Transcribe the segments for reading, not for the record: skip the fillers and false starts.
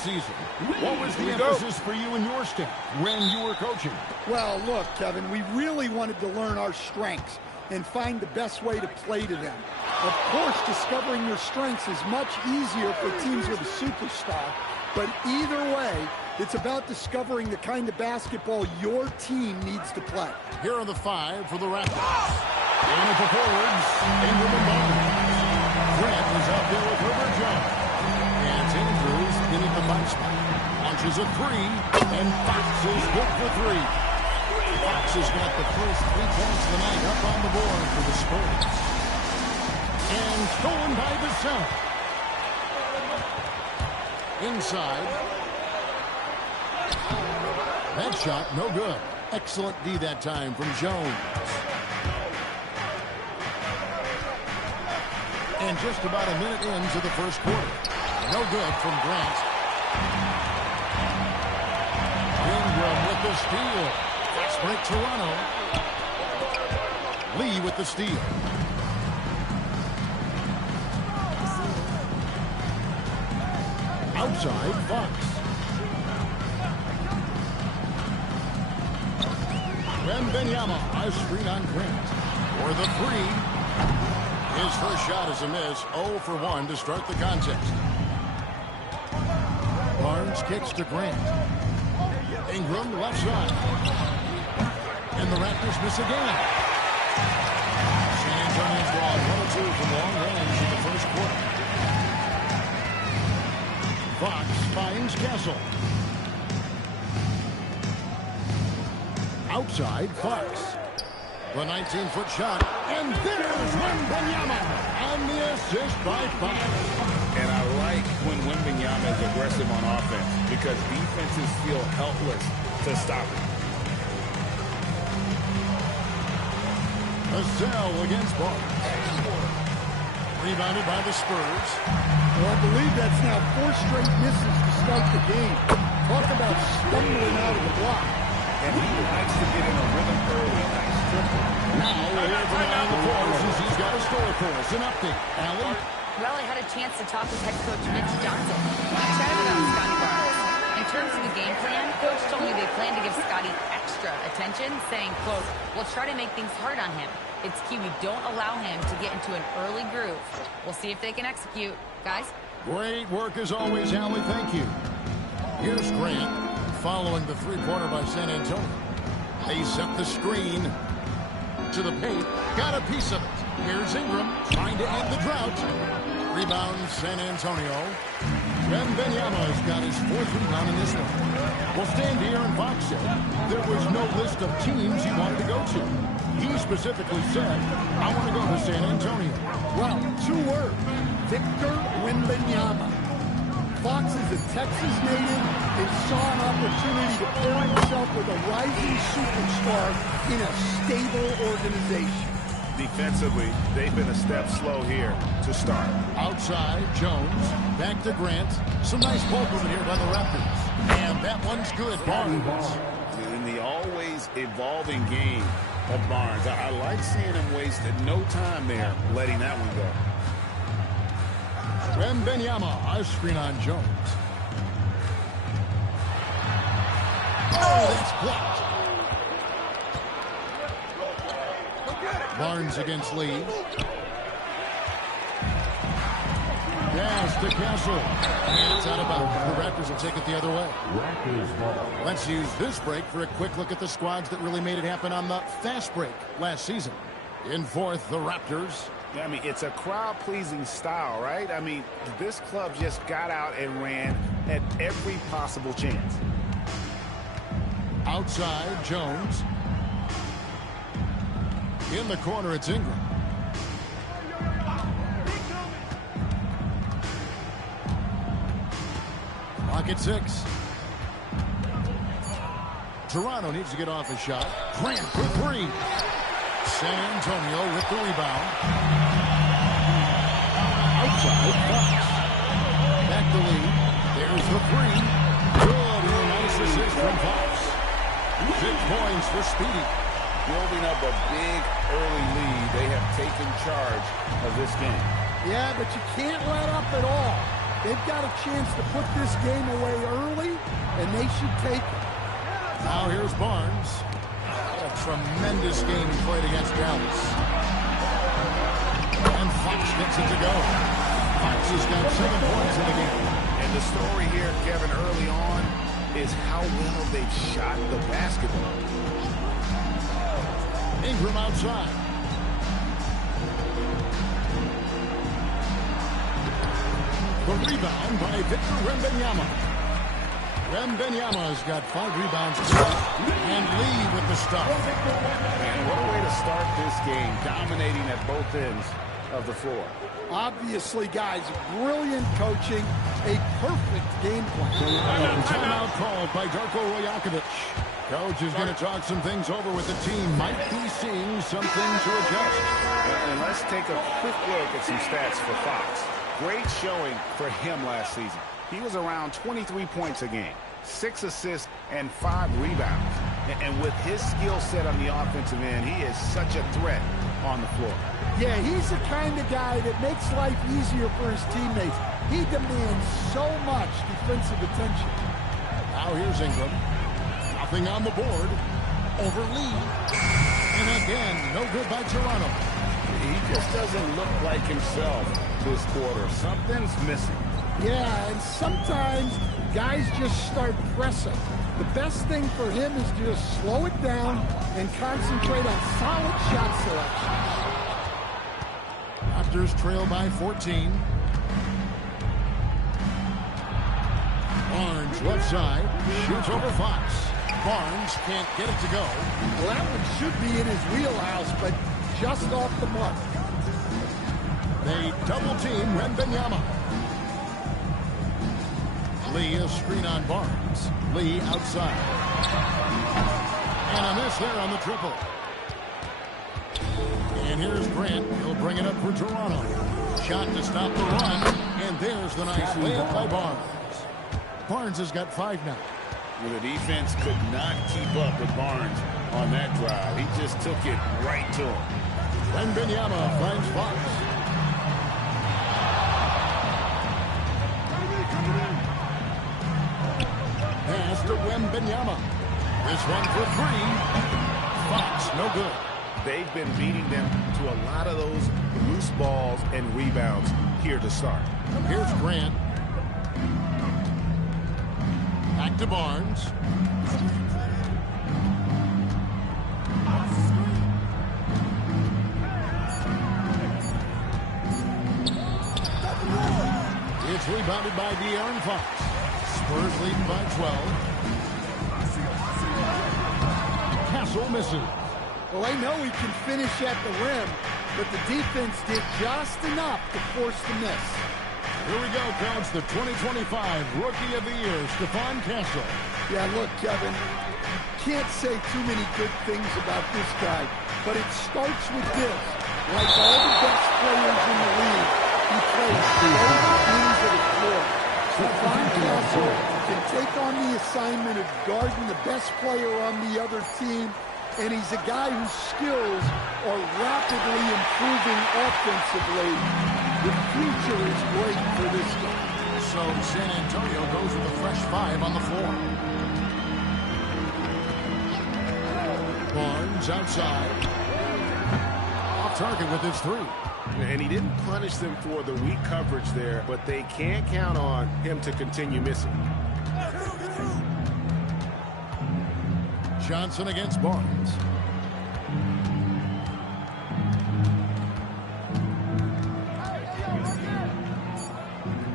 season. What was the emphasis for you and your staff when you were coaching? Well, look, Kevin, we really wanted to learn our strengths and find the best way to play to them. Of course, discovering your strengths is much easier for teams with a superstar, but either way, it's about discovering the kind of basketball your team needs to play. Here are the 5 for the Raptors. In at the forwards, Ingram and Barnes. Grant is out there with Herbert Jones. And Andrews in at the 5 spot. Launches a 3, and Fox is good for 3. Fox has got the first 3 points of the night up on the board for the Spurs. And stolen by the Suns. Inside. That shot, no good. Excellent D that time from Jones. And just about a minute into the first quarter. No good from Grant. Ingram with the steal. Fast break Toronto. Lee with the steal. Outside, Fox. Wembanyama, a screen on Grant. For the 3. His first shot is a miss. 0 for 1 to start the contest. Barnes kicks to Grant. Ingram left side. And the Raptors miss again. San Antonio's gone 1-2 from long range in the first quarter. Fox finds Kessel. Outside, Fox. The 19-foot shot. And there's Wembanyama. And the assist by Fox. And I like when Wembanyama is aggressive on offense because defenses feel helpless to stop him. A sell against Barnes. Rebounded by the Spurs. Well, I believe that's now 4 straight misses to start the game. Talk about stumbling out of the block. And he likes to get in a rhythm early. Nice triple. Now we'll hear from on the floor since he's got a story for us. An update. Allie? Well, I had a chance to talk with head coach Mitch Johnson. We chatted about Scotty Barnes. In terms of the game plan, coach told me they plan to give Scotty extra attention, saying, quote, we'll try to make things hard on him. It's key we don't allow him to get into an early groove. We'll see if they can execute. Guys? Great work as always, Allie. Thank you. Here's Grant following the 3-pointer by San Antonio. They set the screen to the paint. Got a piece of it. Here's Ingram trying to end the drought. Rebound San Antonio. Wembanyama's got his 4th rebound in this one. Well, stand here and Fox said there was no list of teams he wanted to go to. He specifically said, I want to go to San Antonio. Well, 2 words. Victor Wembanyama. Fox is a Texas native and saw an opportunity to pair himself with a rising superstar in a stable organization. Defensively, they've been a step slow here to start. Outside, Jones. Back to Grant. Some nice ball movement here by the Raptors. And that one's good. Barnes. In the always evolving game of Barnes, I like seeing him waste no time there, letting that one go. Wembanyama, a screen on Jones. Oh, that's blocked. Barnes against Lee. Pass to Castle. And it's out of bounds. The Raptors will take it the other way. Let's use this break for a quick look at the squads that really made it happen on the fast break last season. In 4th, the Raptors. I mean, it's a crowd-pleasing style, right? I mean, this club just got out and ran at every possible chance. Outside, Jones. In the corner, it's Ingram. Clock at 6. Toronto needs to get off a shot. Grant for 3. San Antonio with the rebound. Outside, Fox. Back to Lee. There's the 3. Good and a nice assist from Fox. 6 points for Speedy. Building up a big early lead. They have taken charge of this game. Yeah, but you can't let up at all. They've got a chance to put this game away early, and they should take it. Now here's Barnes. A tremendous game he played against Dallas. And Fox gets it to go. Fox has got 7 points in the game. And the story here, Kevin, early on is how well they've shot the basketball. Ingram outside. The rebound by Victor Wembanyama. Wembanyama's got 5 rebounds and Lee with the stop. And what a way to start this game, dominating at both ends of the floor. Obviously, guys, brilliant coaching, a perfect game plan. Timeout called by Darko Rajakovic. Coach is going to talk some things over with the team. Might be seeing something to adjust. And let's take a quick look at some stats for Fox. Great showing for him last season. He was around 23 points a game, 6 assists, and 5 rebounds. And with his skill set on the offensive end, he is such a threat on the floor. Yeah, he's the kind of guy that makes life easier for his teammates. He demands so much defensive attention. Now here's Ingram. Nothing on the board. Over Lee. And again, no good by Toronto. He just doesn't look like himself this quarter. Something's missing. Yeah, and sometimes guys just start pressing. The best thing for him is to just slow it down and concentrate on solid shot selection. Raptors trail by 14. Barnes left side. Shoots over Fox. Barnes can't get it to go. Well, that one should be in his wheelhouse, but just off the mark. They double team Wembanyama. Lee, a screen on Barnes. Lee outside. And a miss there on the triple. And here's Grant. He'll bring it up for Toronto. Shot to stop the run. And there's the nice layup by Barnes. Barnes has got 5 now. Well, the defense could not keep up with Barnes on that drive. He just took it right to him. Wembanyama finds Fox. Pass to Wembanyama. This one for 3. Fox, no good. They've been beating them to a lot of those loose balls and rebounds here to start. Here's Grant. Back to Barnes. It's rebounded by De'Aaron Fox. Spurs leading by 12. Castle misses. Well, I know he can finish at the rim, but the defense did just enough to force the miss. Here we go, Coach. The 2025 Rookie of the Year, Stephon Castle. Yeah, look, Kevin, can't say too many good things about this guy, but it starts with this. Like all the best players in the league, he plays both ends of the floor. Stephon Castle can take on the assignment of guarding the best player on the other team, and he's a guy whose skills are rapidly improving offensively. The future is great for this guy. So San Antonio goes with a fresh 5 on the floor. Barnes outside. Off target with his 3. And he didn't punish them for the weak coverage there, but they can't count on him to continue missing. Johnson against Barnes.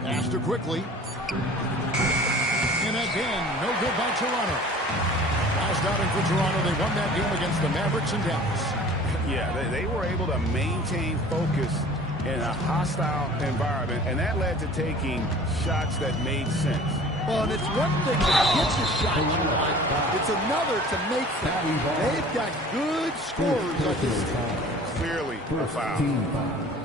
Faster quickly. And again, no good by Toronto. Last outing for Toronto, they won that game against the Mavericks in Dallas. Yeah, they were able to maintain focus in a hostile environment, and that led to taking shots that made sense. Well, and it's one thing to get the shot you like. It's another to make them. They've got good scorers on this team. Clearly a foul.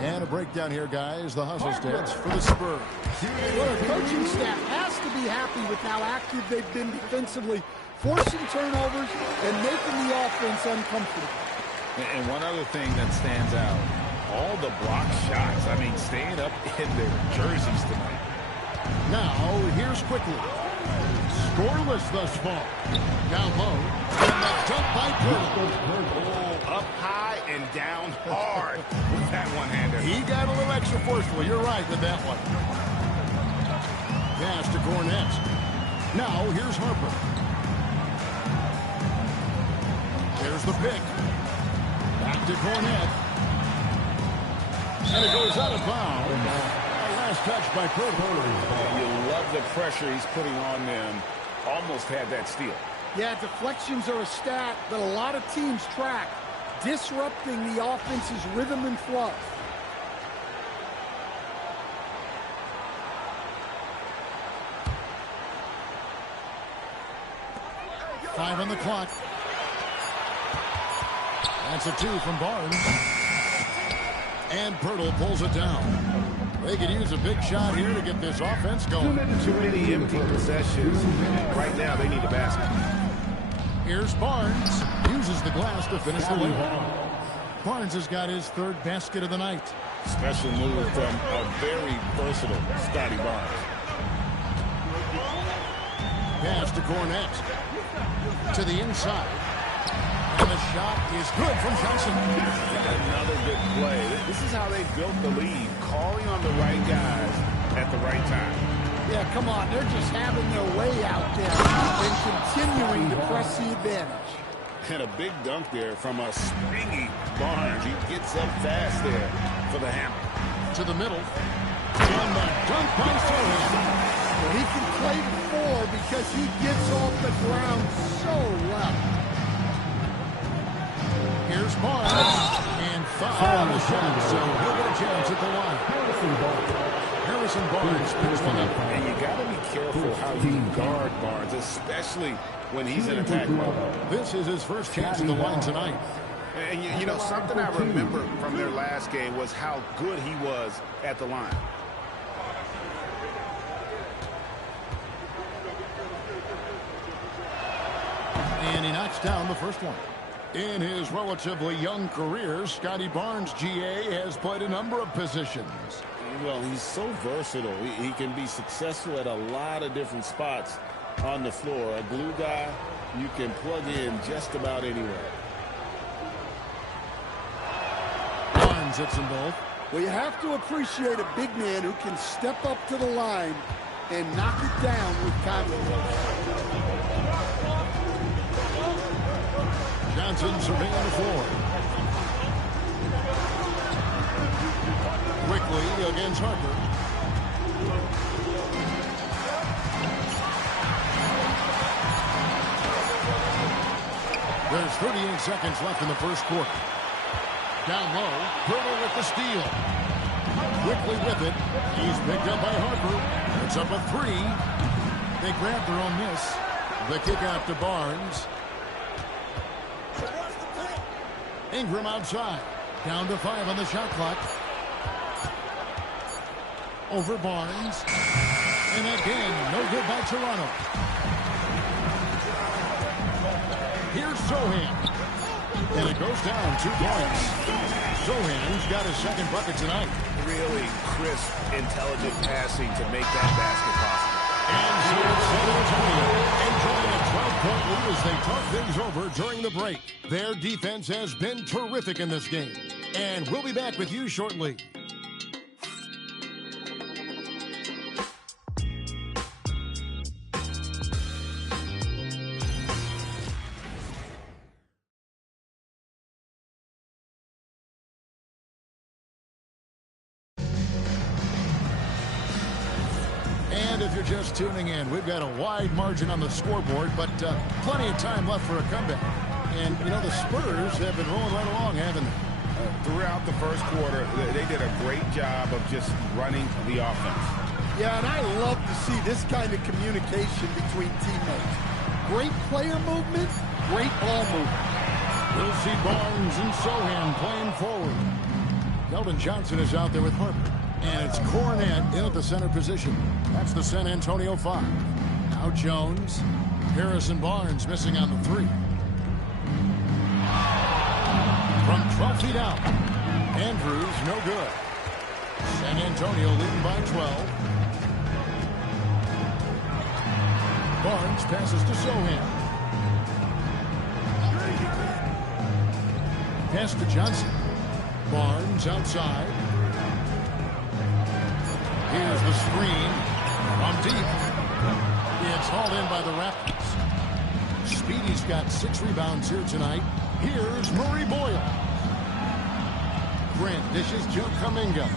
And a breakdown here, guys. The hustle stats for the Spurs. Well, the coaching staff has to be happy with how active they've been defensively, forcing turnovers and making the offense uncomfortable. And one other thing that stands out, all the block shots. I mean, staying up in their jerseys tonight. Now, here's quickly. Scoreless thus far. Down low. And the jump by Purtle. Up high and down hard with that one-hander. He got a little extra forceful. You're right with that one. Pass to Cornette. Now, here's Harper. There's the pick. Back to Cornette. And it goes out of bounds. Last touch by Purtle. You love the pressure he's putting on them. Almost had that steal. Yeah, deflections are a stat that a lot of teams track, disrupting the offense's rhythm and flow. Five on the clock. That's a 2 from Barnes. And Purtle pulls it down. They could use a big shot here to get this offense going. Too many empty possessions. Right now, they need a basket. Here's Barnes. Uses the glass to finish the lead. Barnes has got his third basket of the night. Special move from a very versatile Scotty Barnes. Pass to Cornette. To the inside. And the shot is good from Johnson. Another good play. This is how they built the lead, calling on the right guys at the right time. Yeah, come on. They're just having their way out there and continuing to press the advantage. And a big dunk there from a springy Barnes. He gets up fast there for the hammer. To the middle. And the dunk by Sohan. Well, he can play the 4 because he gets off the ground so well. Here's Barnes. And 5 on the shot, so he'll get a chance at the line. Harrison Barnes picks one up. And you got to be careful how you guard Barnes, especially when he's in attack mode. This is his first chance at the line tonight. And you know, something I remember from their last game was how good he was at the line. And he knocks down the first one. In his relatively young career, Scotty Barnes, GA, has played a number of positions. Well, he's so versatile. He can be successful at a lot of different spots on the floor. A glue guy, you can plug in just about anywhere. Barnes hits them both. Well, you have to appreciate a big man who can step up to the line and knock it down with confidence. Johnson surveying the floor. Quickly against Harper. There's 38 seconds left in the first quarter. Down low, Purtle with the steal. Quickly with it. He's picked up by Harper. It's up a 3. They grab their own miss. The kick out to Barnes. Ingram outside. Down to 5 on the shot clock. Over Barnes. And again, no good by Toronto. Here's Sohan. And it goes down 2 points. Sohan's got his second bucket tonight. Really crisp, intelligent passing to make that basket possible. And so it's San Antonio enjoying a 12-point lead as they talk things over during the break. Their defense has been terrific in this game. And we'll be back with you shortly. And if you're just tuning in, we've got a wide margin on the scoreboard, but plenty of time left for a comeback. And, you know, the Spurs have been rolling right along, haven't they? Throughout the first quarter, they did a great job of just running the offense. Yeah, and I love to see this kind of communication between teammates. Great player movement, great ball movement. We'll see Barnes and Sohan playing forward. Keldon Johnson is out there with Harper. And it's Cornette in at the center position. That's the San Antonio 5. Now Jones. Harrison Barnes missing on the 3. From 12 feet out. Andrews, no good. San Antonio leading by 12. Barnes passes to Sohan. Pass to Johnson. Barnes outside. Here's the screen from deep. It's hauled in by the Raptors. Speedy's got 6 rebounds here tonight. Here's Murray Boyle. Grant dishes Joe Kuminga.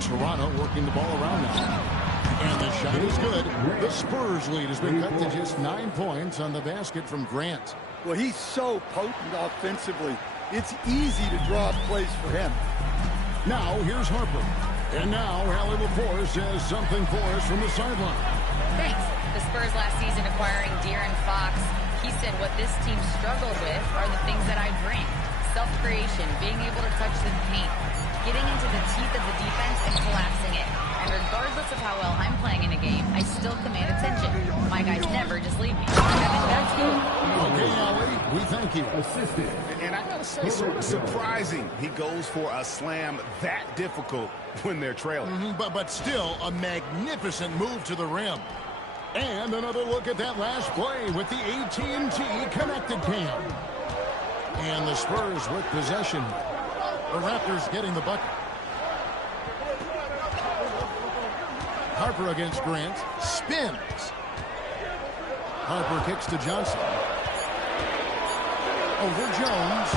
Toronto working the ball around now. And the shot is good. The Spurs lead has been cut to just 9 points on the basket from Grant. Well, he's so potent offensively. It's easy to draw up plays for him. Now, here's Harper. And now, Allie LaForce has something for us from the sideline. Thanks. The Spurs last season acquiring De'Aaron Fox. He said what this team struggled with are the things that I bring. Self-creation, being able to touch the paint, getting into the teeth of the defense and collapsing it. And regardless of how well I'm playing in a game, I still command attention. My guys never just leave me. Kevin, back to you. Okay, Allie, we thank you. And I gotta say, sort of surprising he goes for a slam that difficult when they're trailing. But still a magnificent move to the rim. And another look at that last play with the AT&T connected cam. And the Spurs with possession. The Raptors getting the bucket. Harper against Grant. Spins. Harper kicks to Johnson. Over Jones.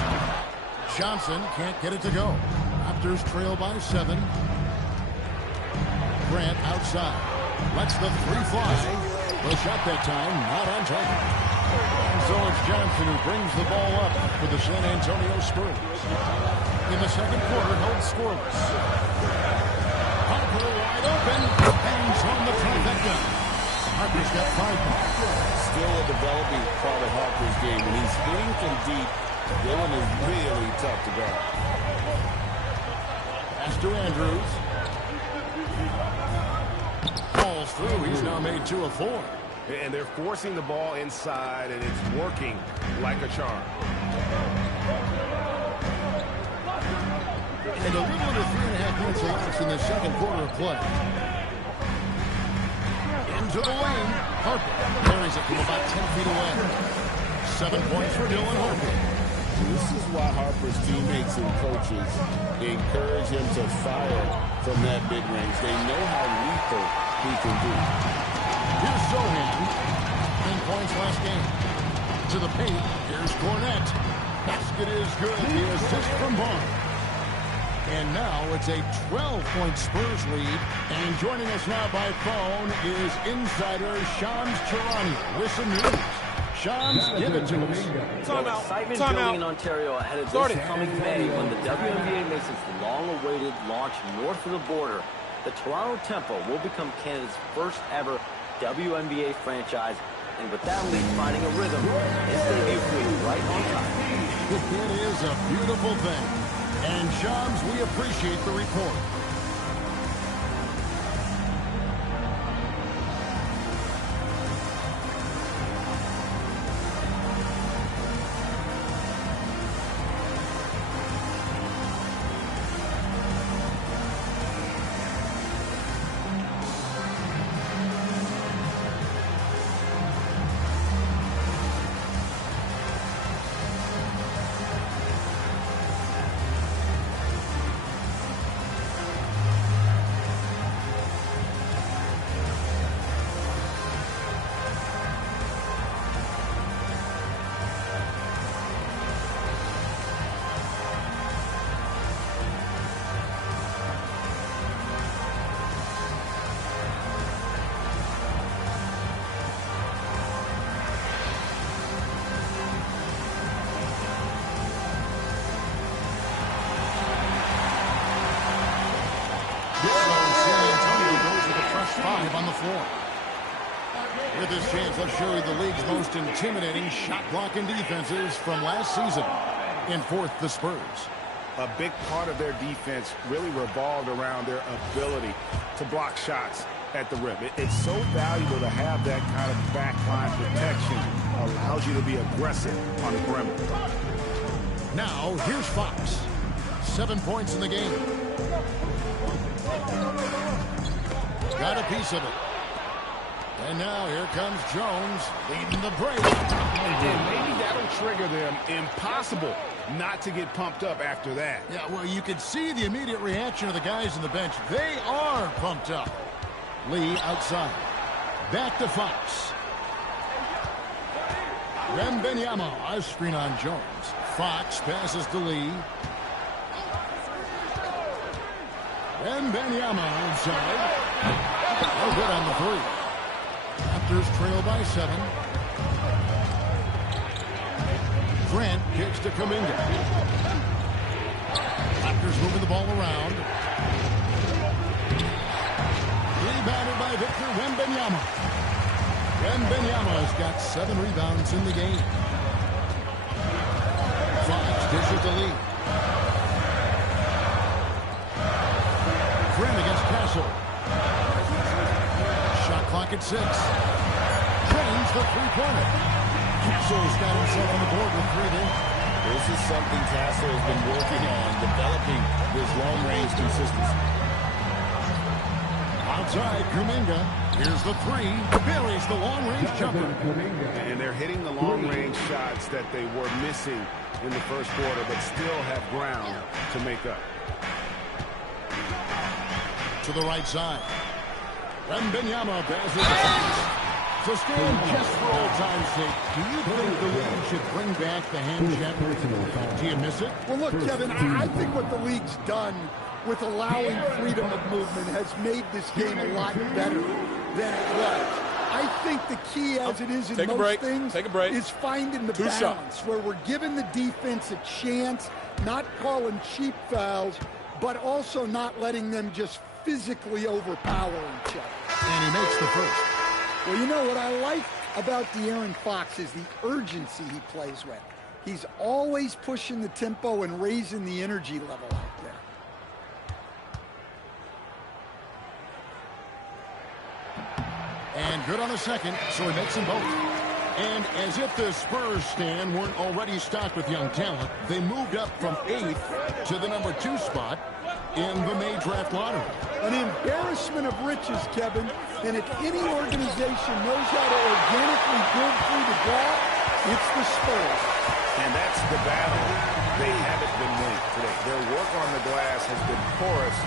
Johnson can't get it to go. Raptors trail by 7. Grant outside. Lets the 3 fly. The shot that time not on target. And so it's Johnson who brings the ball up for the San Antonio Spurs. In the second quarter, held scoreless. Harper wide open. Hangs on the trifecta. Harper's got 5 points. Still a developing part of Harper's game. When he's hitting from deep, Dylan is really tough to guard. Pass to Andrews. Falls through. He's now made 2 of 4. And they're forcing the ball inside, and it's working like a charm. And a little under 3.5 minutes elapsed in the second quarter of play. Into the lane. Harper carries it from about 10 feet away. 7 points for Dylan Harper. This is why Harper's teammates and coaches encourage him to fire from that big range. They know how lethal he can be. Here's Sohan. 10 points last game. To the paint. Here's Cornette. Basket is good. The assist from Barnes. And now it's a 12-point Spurs lead. And joining us now by phone is insider Shams Charania with some news. Shams, give it to us. Excitement building in Ontario ahead of this coming May when the WNBA makes its long-awaited launch north of the border. The Toronto Tempo will become Canada's first ever WNBA franchise. And with that league finding a rhythm, its debut will be right on time. It is a beautiful thing. And Shams, we appreciate the report. On the floor. With this chance, let's show you the league's most intimidating shot-blocking defenses from last season. In 4th, the Spurs. A big part of their defense really revolved around their ability to block shots at the rim. It's so valuable to have that kind of backline protection. Allows you to be aggressive on the perimeter. Now, here's Fox. 7 points in the game. Got a piece of it. And now here comes Jones leading the break. And maybe that'll trigger them. Impossible not to get pumped up after that. Yeah, well, you can see the immediate reaction of the guys on the bench. They are pumped up. Lee outside. Back to Fox. Wembanyama, a screen on Jones. Fox passes to Lee. Wembanyama inside. No good on the three. Raptors trail by 7. Grant kicks to Kuminga. Raptors moving the ball around. Rebounded by Victor Wembanyama. Wembanyama's got 7 rebounds in the game. Fox dishes to Lee. Grant against Castle. Shot clock at 6. Drains the three-pointer. Castle's got himself on the board with 3 there. This is something Castle has been working on, developing this long-range consistency. Outside, Kuminga. Here's the 3. Buries the long-range jumper. And they're hitting the long-range shots that they were missing in the first quarter, but still have ground to make up. To the right side. Wembanyama passes it. So, Stan, just for old time's sake, do you think the league should bring back the hand check? Do you miss it? Well, look, Kevin, I think what the league's done with allowing freedom of movement has made this game a lot better than it was. I think the key, as it is in most things, is finding the balance where we're giving the defense a chance, not calling cheap fouls, but also not letting them just physically overpower each other. And he makes the first. Well, you know what I like about De'Aaron Fox is the urgency he plays with. He's always pushing the tempo and raising the energy level out there. And good on the second, so he makes them both. And as if the Spurs stand weren't already stocked with young talent, they moved up from 8th to the number 2 spot in the May draft lottery. An embarrassment of riches, Kevin. And if any organization knows how to organically build through the draft, it's the Spurs. And that's the battle they haven't been winning today. Their work on the glass has been porous,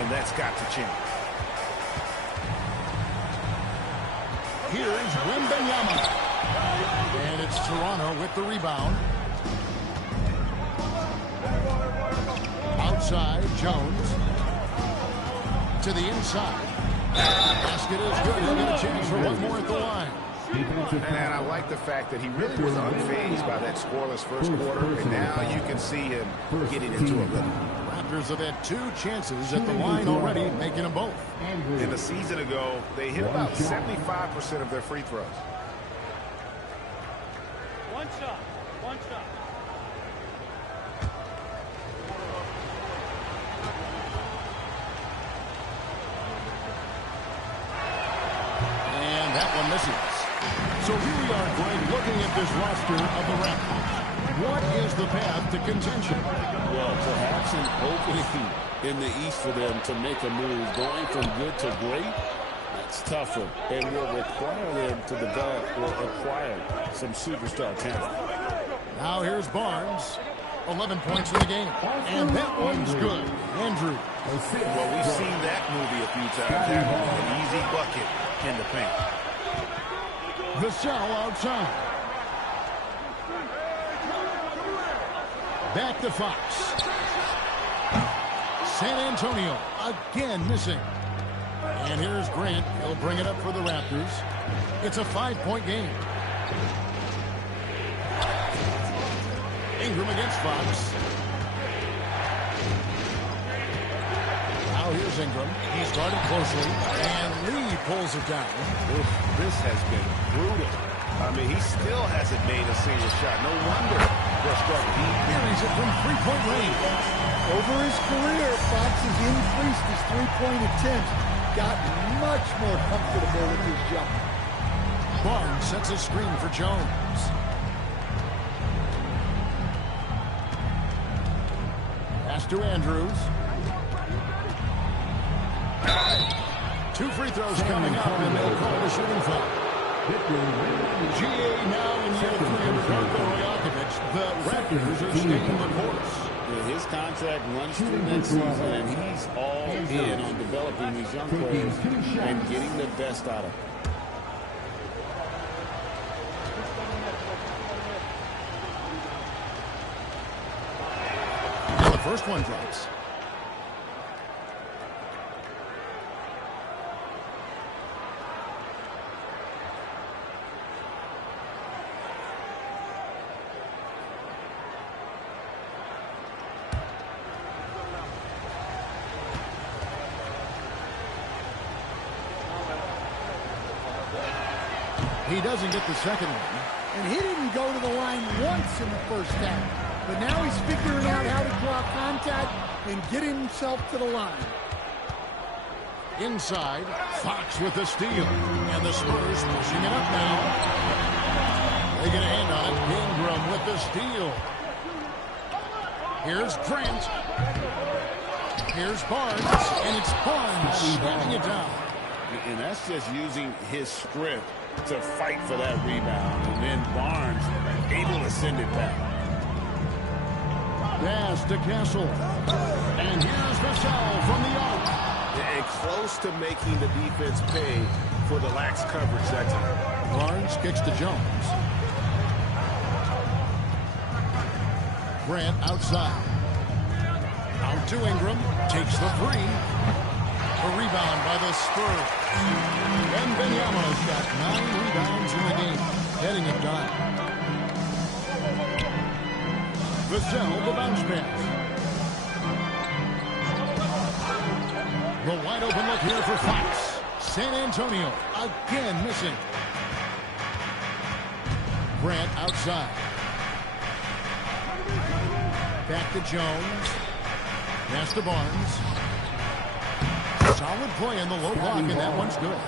and that's got to change. Here's Wembanyama. And it's Toronto with the rebound. Outside, Jones. To the inside. Basket is good. He'll get a chance for one more at the line. And I like the fact that he really was unfazed by that scoreless first quarter, and now you can see him getting into a rhythm. Raptors have had 2 chances at the line already, making them both. In a season ago, they hit about 75% of their free throws. One shot. And that one misses. So here we are, Greg, looking at this roster of the Raptors. What is the path to contention? Well, perhaps an opening in the East for them to make a move. Going from good to great, that's tougher and will require them to develop or acquire some superstar talent. Now here's Barnes. 11 points in the game. And that one's good. Andrew. Well, we've seen that movie a few times. An easy bucket in the paint. Vassell outside. Back to Fox. San Antonio again missing. And here's Grant. He'll bring it up for the Raptors. It's a 5-point game. Ingram against Fox. Now here's Ingram. He's guarded closely. And Lee pulls it down. Oof, this has been brutal. I mean, he still hasn't made a single shot. No wonder they're struggling. He buries it from 3-point range. Over his career, Fox has increased his three-point attempts, gotten much more comfortable with his jump. Barnes sets a screen for Jones. Pass to Andrews. To 2 free throws coming up, and they'll call the shooting foul. GA now in year 3 under Darko Rajakovic. The Raptors are staying the course. His contract runs through next season, and he's all in on developing these young players and getting the best out of them. And the first one drops. He doesn't get the second one. And he didn't go to the line once in the first half. But now he's figuring out how to draw contact and get himself to the line. Inside, Fox with the steal. And the Spurs pushing it up now. They get a hand on it. Ingram with the steal. Here's Grant. Here's Barnes. And it's Barnes slamming it down. And that's just using his strength to fight for that rebound. And then Barnes able to send it back. Pass to Castle. And here's Vassell from the arc. And close to making the defense pay for the lax coverage that time. Barnes kicks to Jones. Grant outside. Out to Ingram. Takes the three. A rebound by the Spurs. And Benyama's got 9 rebounds in the game. Heading it down. Vassell, the bounce pass. The wide open look here for Fox. San Antonio again missing. Grant outside. Back to Jones. Pass to Barnes. Solid play in the low block, and that one's good.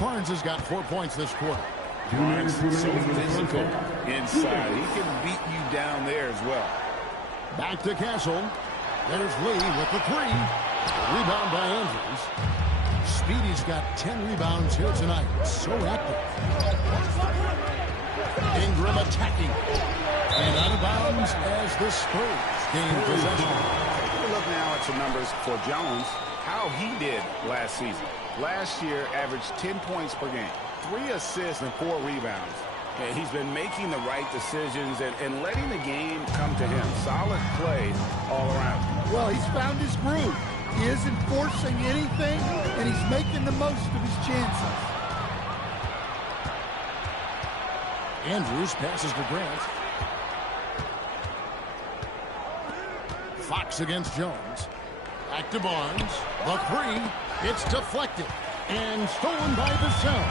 Barnes has got 4 points this quarter. Barnes so physical inside. He can beat you down there as well. Back to Castle. There's Lee with the three. Rebound by Andrews. Speedy's got 10 rebounds here tonight. So active. Ingram attacking. And out of bounds as the Spurs gain possession. Take a look now at some numbers for Jones. How he did last season. Last year averaged 10 points per game, 3 assists and 4 rebounds. And he's been making the right decisions and letting the game come to him. Solid play all around. Well, he's found his groove. He isn't forcing anything, and he's making the most of his chances. Andrews passes to Grant. Fox against Jones. Back to Barnes. The three. It's deflected. And stolen by Vassell.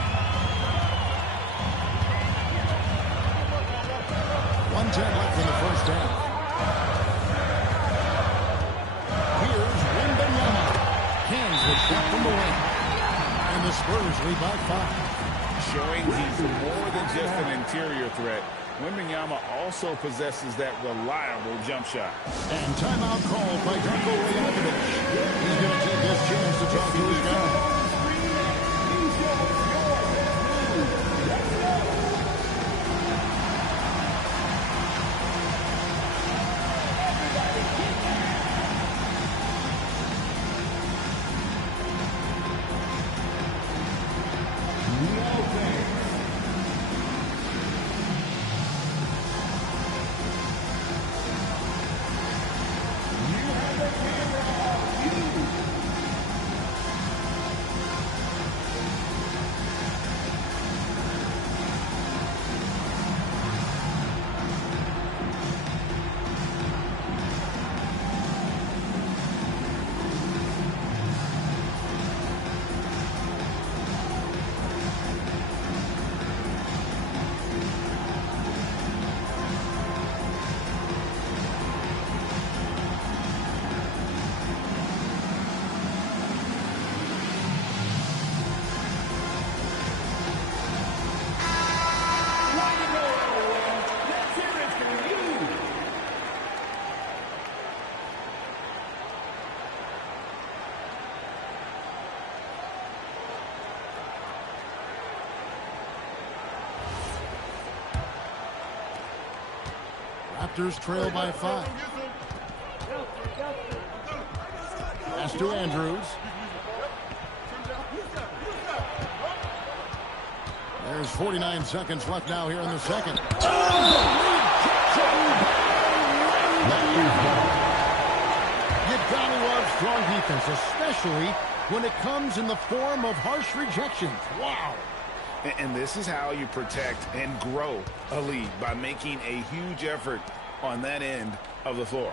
1:10 left in the first half. Here's Wembanyama. Hands the shot from the wing. And the Spurs lead by 5. Showing he's more than just an interior threat. Wembanyama also possesses that reliable jump shot. And timeout called by Darko Rajakovic. He's going to take his chance to talk to his guy. Raptors trail by 5. Pass to Andrews. There's 49 seconds left now here in the second. You gotta love strong defense, especially when it comes in the form of harsh rejections. Wow. And this is how you protect and grow a lead, by making a huge effort on that end of the floor.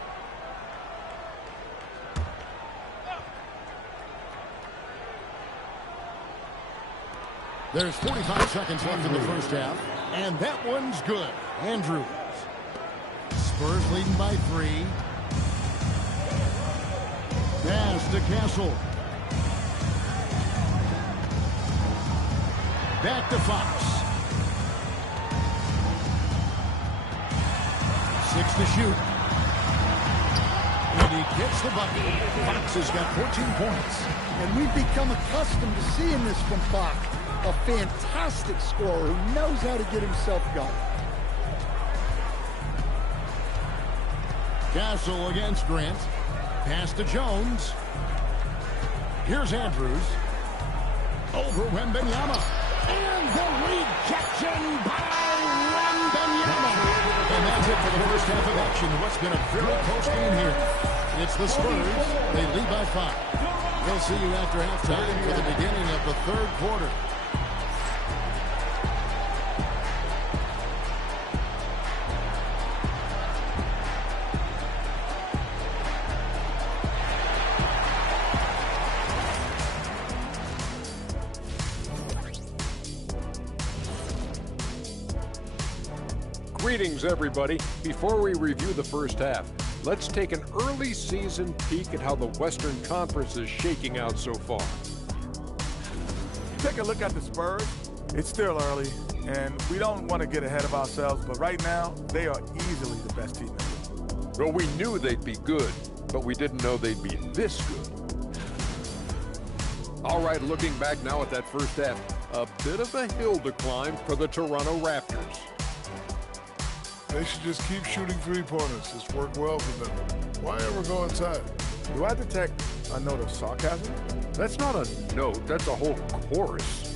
There's 45 seconds left in the first half, and that one's good. Andrews. Spurs leading by 3. Pass to Castle. Back to Fox. 6 to shoot. And he gets the bucket. Fox has got 14 points. And we've become accustomed to seeing this from Fox. A fantastic scorer who knows how to get himself going. Castle against Grant. Pass to Jones. Here's Andrews. Over Wembanyama. And the rejection by Wembanyama. And that's it for the first half of action. What's been a very close game here. It's the Spurs. They lead by 5. We'll see you after halftime for the beginning of the third quarter. Greetings, everybody. Before we review the first half, let's take an early season peek at how the Western Conference is shaking out so far. Take a look at the Spurs. It's still early, and we don't want to get ahead of ourselves, but right now, they are easily the best team in the league. Well, we knew they'd be good, but we didn't know they'd be this good. All right, looking back now at that first half, a bit of a hill to climb for the Toronto Raptors. They should just keep shooting three-pointers. It's worked well for them. Why ever go inside? Do I detect a note of sarcasm? That's not a note, that's a whole chorus.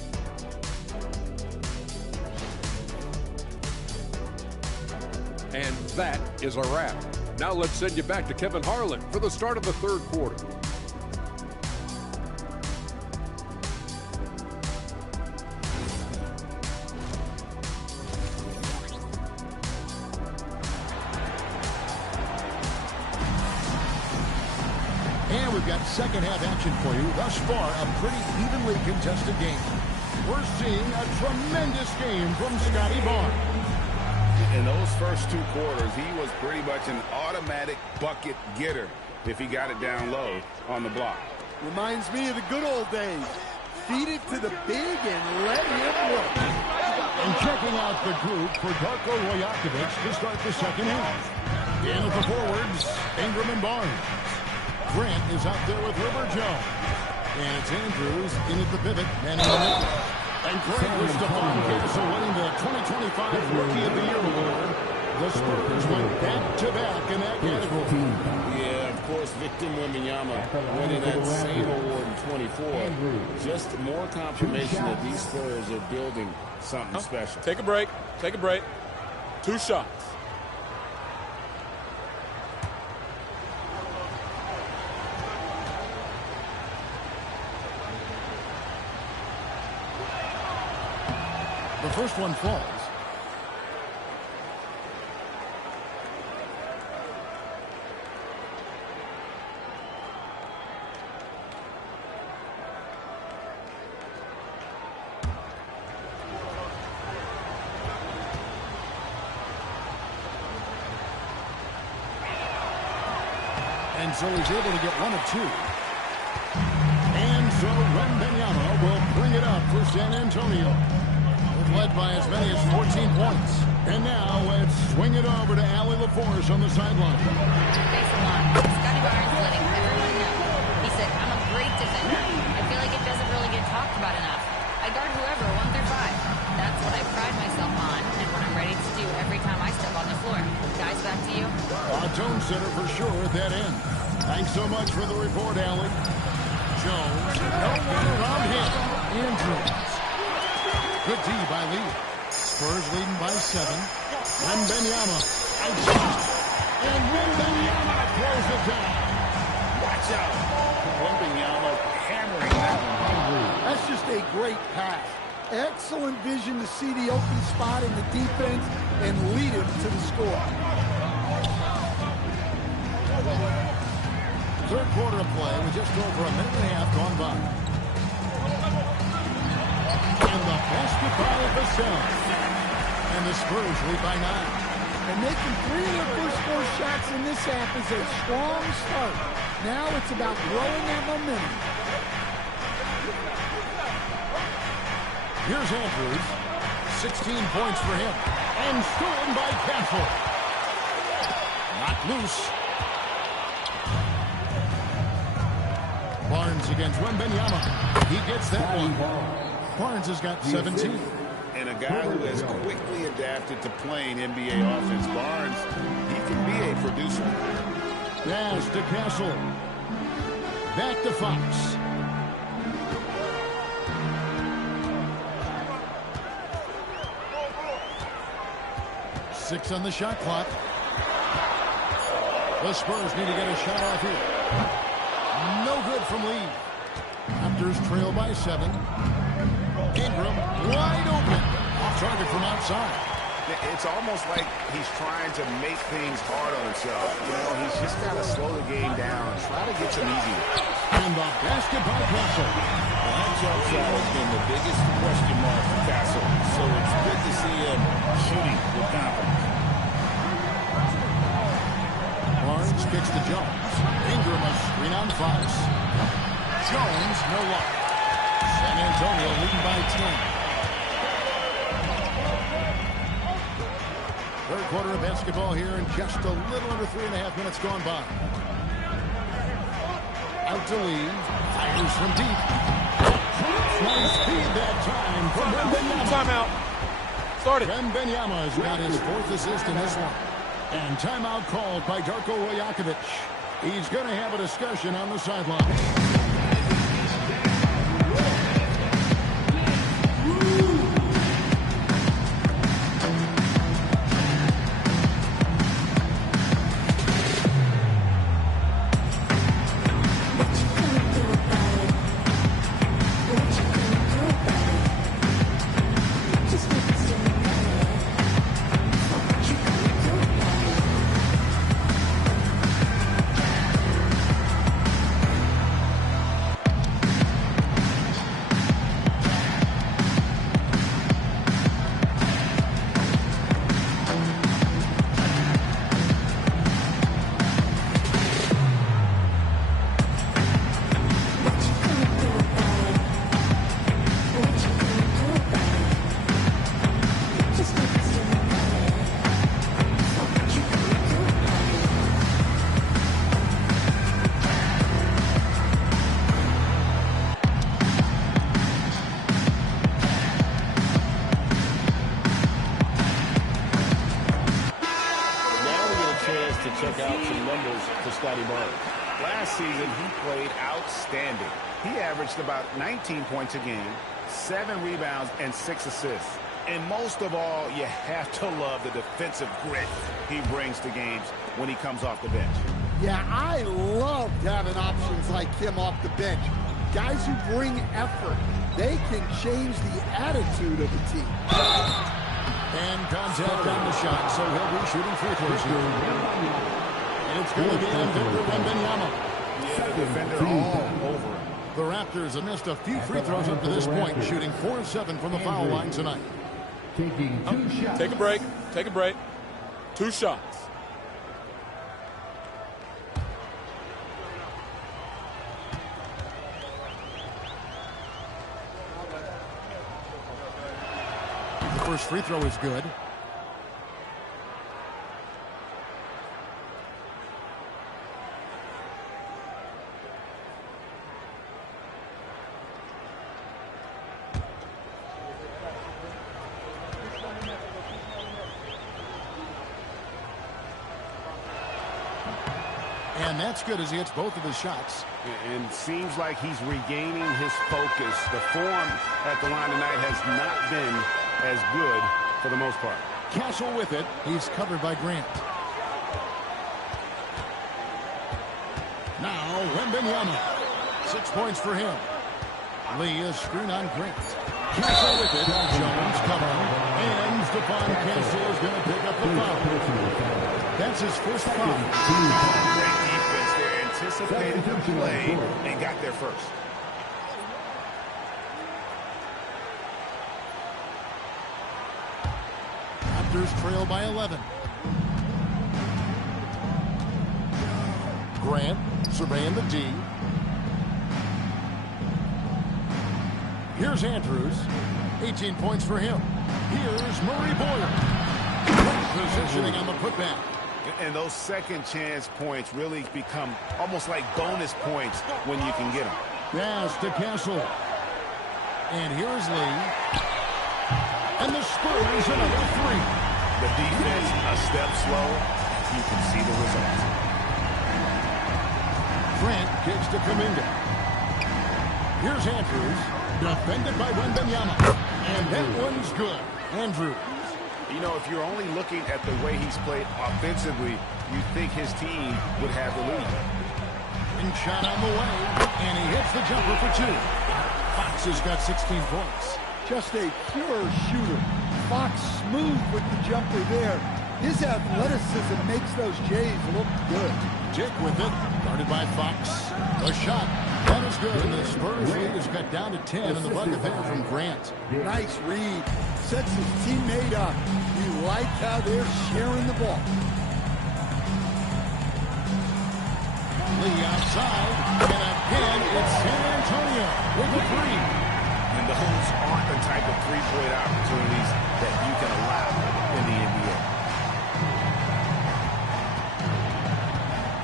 And that is a wrap. Now let's send you back to Kevin Harlan for the start of the third quarter. And we've got second half action for you. Thus far, a pretty evenly contested game. We're seeing a tremendous game from Scotty Barnes. In those first 2 quarters, he was pretty much an automatic bucket getter if he got it down low on the block. Reminds me of the good old days. Feed it to the big and let him work. And checking out the group for Darko Rajakovic to start the second half. In at the forwards, Ingram and Barnes. Grant is out there with River Jones. And it's Andrews in at the pivot and in the middle. And Grant was Stephon Castle winning the 2025 Rookie of the Year award. The Spurs went back-to-back in that category. Yeah, of course, Victor Wembanyama winning that same award in 24. Just more confirmation that these Spurs are building something special. Take a break. Take a break. 2 shots. The first one falls. And so he's able to get 1 of 2. And so Wembanyama will bring it up for San Antonio. Led by as many as 14 points. And now let's swing it over to Allie LaForce on the sideline. Face a lot. Scotty Barnes letting everyone know. He said, I'm a great defender. I feel like it doesn't really get talked about enough. I guard whoever, 1 through 5. That's what I pride myself on and what I'm ready to do every time I step on the floor. Guys, back to you. A tone setter for sure at that end. Thanks so much for the report, Allie. Jones, no one around him. Andrews. Good D by Lee. Spurs leading by 7. Wembanyama. And Wembanyama throws it down. Watch out. Wembanyama hammering that one. That's just a great pass. Excellent vision to see the open spot in the defense and lead him to the score. Third quarter of play with just over a minute and a half gone by. And the basketball of the Suns. And the Spurs lead by 9. And making 3 of their first 4 shots in this half is a strong start. Now it's about growing that momentum. Here's Andrews. 16 points for him. And stolen by Castle. Not loose. Barnes against Wembanyama. He gets that one. Barnes has got 17. And a guy who has quickly adapted to playing NBA offense, Barnes, he can be a producer. Pass to Castle. Back to Fox. Six on the shot clock. The Spurs need to get a shot off here. No good from Lee. Raptors trail by 7. Ingram wide open. Off target from outside. It's almost like he's trying to make things hard on himself. You know, he's just got to slow the game down and try to get some easy ones. And the basket by Castle. That jump shot has been the biggest question mark for Castle, so it's good to see him shooting with confidence. Barnes kicks to Jones. Ingram a screen on Fox. Jones, no luck. San Antonio leading by 10. Third quarter of basketball here and just a little under 3.5 minutes gone by. Out to Lee. Fires from deep. Nice speed that time from Wembanyama. Timeout. Started. Wembanyama has got his 4th assist in this one. And timeout called by Darko Rajakovic. He's going to have a discussion on the sideline. Last season, he played outstanding. He averaged about 19 points a game, 7 rebounds, and 6 assists. And most of all, you have to love the defensive grit he brings to games when he comes off the bench. Yeah, I love having options like him off the bench. Guys who bring effort. They can change the attitude of the team. And contact on the shot, so he'll be shooting free throws here. It's going to be on Victor Wembanyama. Yeah, the defender all over him. The Raptors have missed a few free throws up to this point, shooting 4-7 from the foul line tonight. Take a break. Take a break. 2 shots. The first free throw is good. And that's good as he hits both of his shots. And seems like he's regaining his focus. The form at the line tonight has not been as good for the most part. Castle with it. He's covered by Grant. Now, Wembanyama. 6 points for him. Lee is screen on Grant. Castle with it. Jones covering. And Stephon Castle is going to pick up the foul. That's his first foul. Great defense there. Anticipated the play and got there first. Raptors trail by 11. Grant surveying the D. Here's Andrews. 18 points for him. Here's Murray Boyle. Positioning on the putback. And those second chance points really become almost like bonus points when you can get them. Pass to Castle. And here's Lee. And the Spurs another three. The defense a step slow. You can see the results. Grant kicks to Kuminga. Here's Andrews. Defended by Wembanyama. And that one's good. Andrews. You know, if you're only looking at the way he's played offensively, you'd think his team would have the lead. And shot on the way. And he hits the jumper for two. Fox has got 16 points. Just a pure shooter. Fox smooth with the jumper there. His athleticism makes those Jays look good. Dick with it. Guarded by Fox. A shot. That is good. And the Spurs lead has got down to 10 in the bucket there from Grant. Nice read. Sets his teammate up. You like how they're sharing the ball. Lee outside. And again, it's San Antonio with a three. And those aren't the type of three-point opportunities that you can allow in the NBA.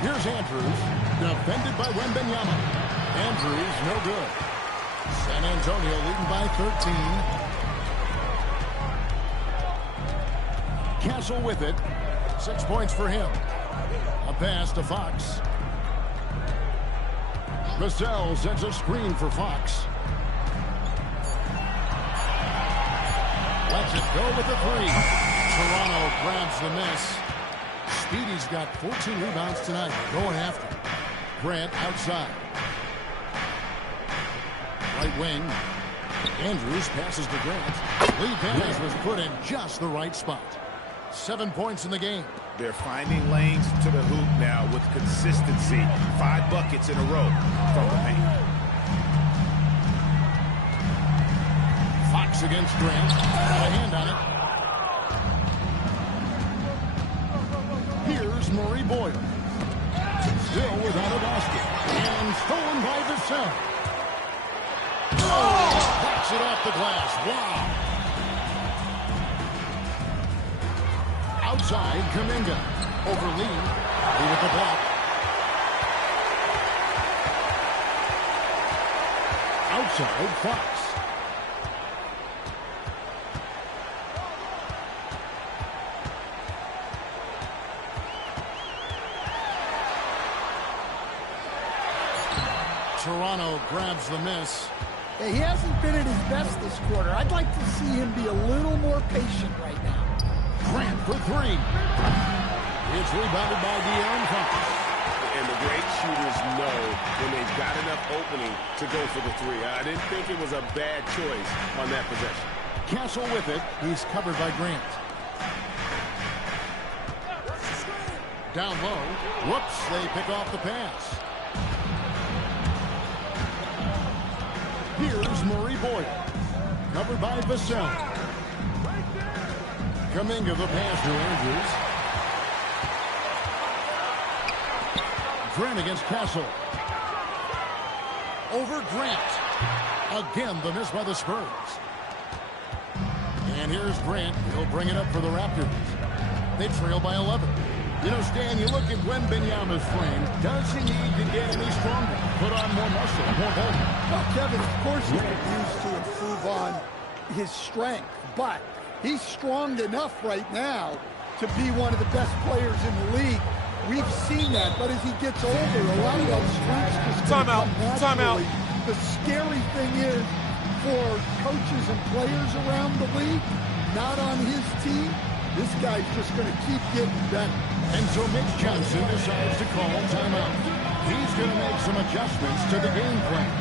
Here's Andrews. Defended by Wembanyama. Andrews, no good. San Antonio leading by 13. Castle with it. 6 points for him. A pass to Fox. Vassell sends a screen for Fox. Lets it go with the three. Toronto grabs the miss. Speedy's got 14 rebounds tonight. Going after. Grant outside. Right wing. Andrews passes to Grant. Lee pass was put in just the right spot. 7 points in the game. They're finding lanes to the hoop now with consistency. 5 buckets in a row from the paint. Fox against Grant. Got a hand on it. Here's Murray Boyle. Still without a basket. And stolen by Vassell. Oh! Backs it off the glass. Wow. Outside, Kuminga. Over Lee. Lee with the block. Outside, Fox. Toronto grabs the miss. Hey, he hasn't been at his best this quarter. I'd like to see him be a little more patient right now. Grant for three. It's rebounded by De'Aaron Fox. And the great shooters know when they've got enough opening to go for the three. I didn't think it was a bad choice on that possession. Castle with it. He's covered by Grant. Down low. Whoops, they pick off the pass. Here's Murray Boyle. Covered by Vassell. Kuminga the pass to Andrews. Grant against Castle. Over Grant. Again, the miss by the Spurs. And here's Grant. He'll bring it up for the Raptors. They trail by 11. You know, Stan, you look at Wembanyama's frame. Does he need to get any stronger? Put on more muscle, more volume? Well, Kevin, of course he could use to improve on his strength, but he's strong enough right now to be one of the best players in the league. We've seen that, but as he gets older, a lot of those strengths just come naturally. The scary thing is, for coaches and players around the league, not on his team, this guy's just going to keep getting better. And so Mitch Johnson decides to call timeout. He's going to make some adjustments to the game plan.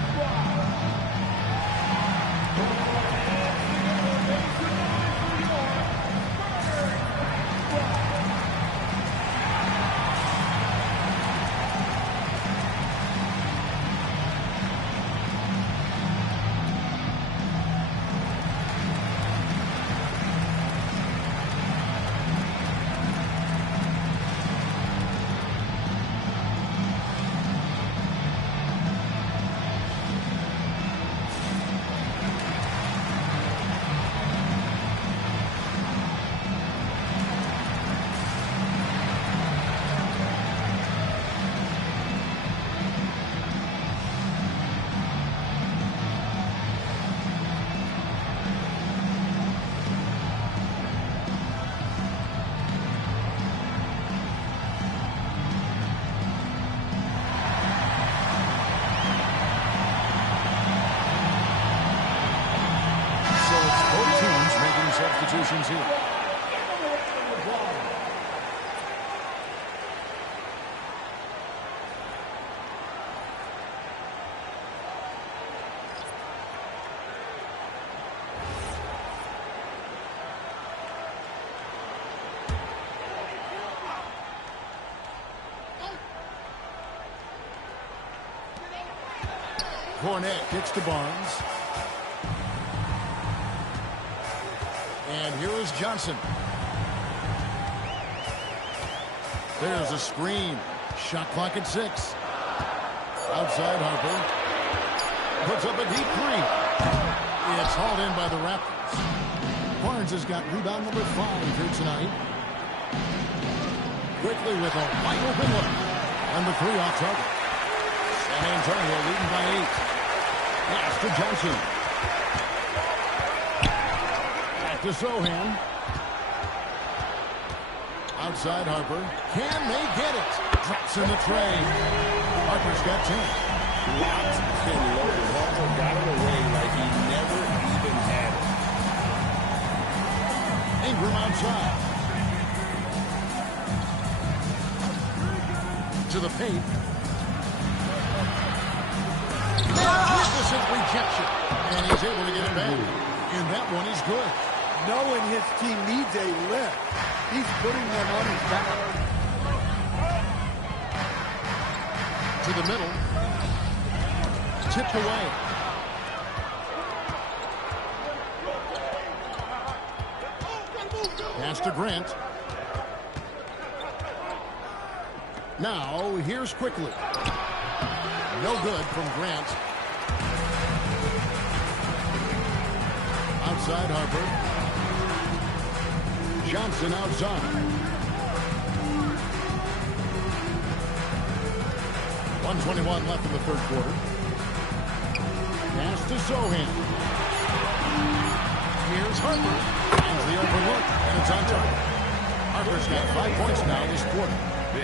Substitutions here. Fournette gets to Barnes. And here is Johnson. There's a screen. Shot clock at 6. Outside Harper. Puts up a deep three. It's hauled in by the Raptors. Barnes has got rebound number 5 here tonight. Quickly with a wide open look. And the 3 off target. San Antonio leading by 8. Pass to Johnson. To Sohan. Outside Harper. Can they get it? Drops in the tray. Harper's got 10. Locked and loaded. Harper got it away like he never even had it. Ingram outside. To the paint. Magnificent rejection. And he's able to get it back. And that one is good. Knowing his team needs a lift, he's putting them on his back. To the middle. Tipped away. Pass to Grant. Now, here's quickly. No good from Grant. Outside Harper. Johnson outside. 1:21 left in the third quarter. Pass to Sohan. Here's Harper. Finds the open look, and it's on target. Harper's got 5 points now this quarter.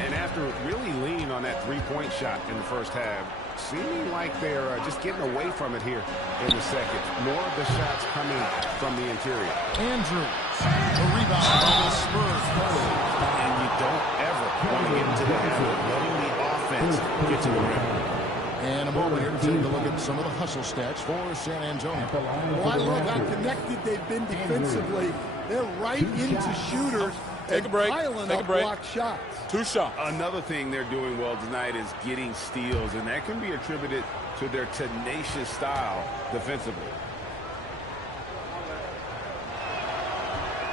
And after really leaning on that three-point shot in the first half, seeming like they're just getting away from it here in the second. More of the shots coming from the interior. Andrews, the rebound by the Spurs. And you don't ever want to get into the habit of letting the offense get to the rim. And a moment here to take a look at some of the hustle stats for San Antonio. Well, I love how connected they've been defensively. They're right into shooters. Take a break. Take a break. Block shots. 2 shots. Another thing they're doing well tonight is getting steals, and that can be attributed to their tenacious style defensively.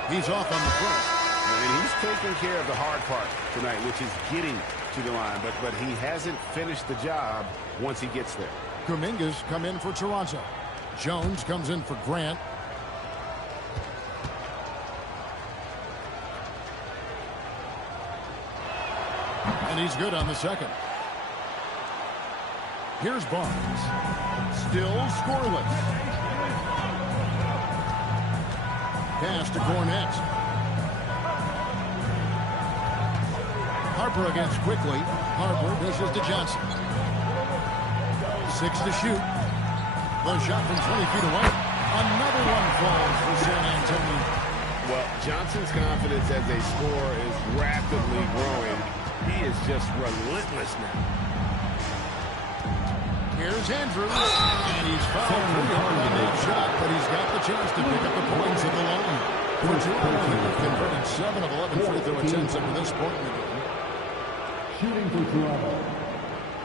He's off on the press. And he's taking care of the hard part tonight, which is getting to the line. But he hasn't finished the job once he gets there. Kuminga's come in for Toronto. Jones comes in for Grant. And he's good on the second. Here's Barnes. Still scoreless. Pass to Cornette. Harper against quickly. Harper dishes to Johnson. 6 to shoot. The shot from 20 feet away. Another one falls for San Antonio. Well, Johnson's confidence as a scorer is rapidly growing. He is just relentless now. Here's Andrews, and he's fouled pretty hard on that shot, but he's got the chance to pick up the points at the line. For Toronto, they've converted 7 of 11 free throw attempts up to this point in the game. Shooting for Toronto,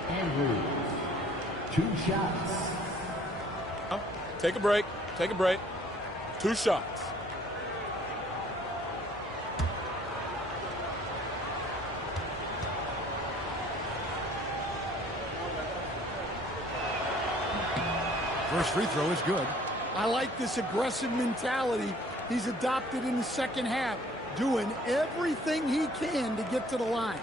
Andrews, 2 shots. Take a break. Take a break. 2 shots. First free throw is good. I like this aggressive mentality he's adopted in the second half, doing everything he can to get to the line.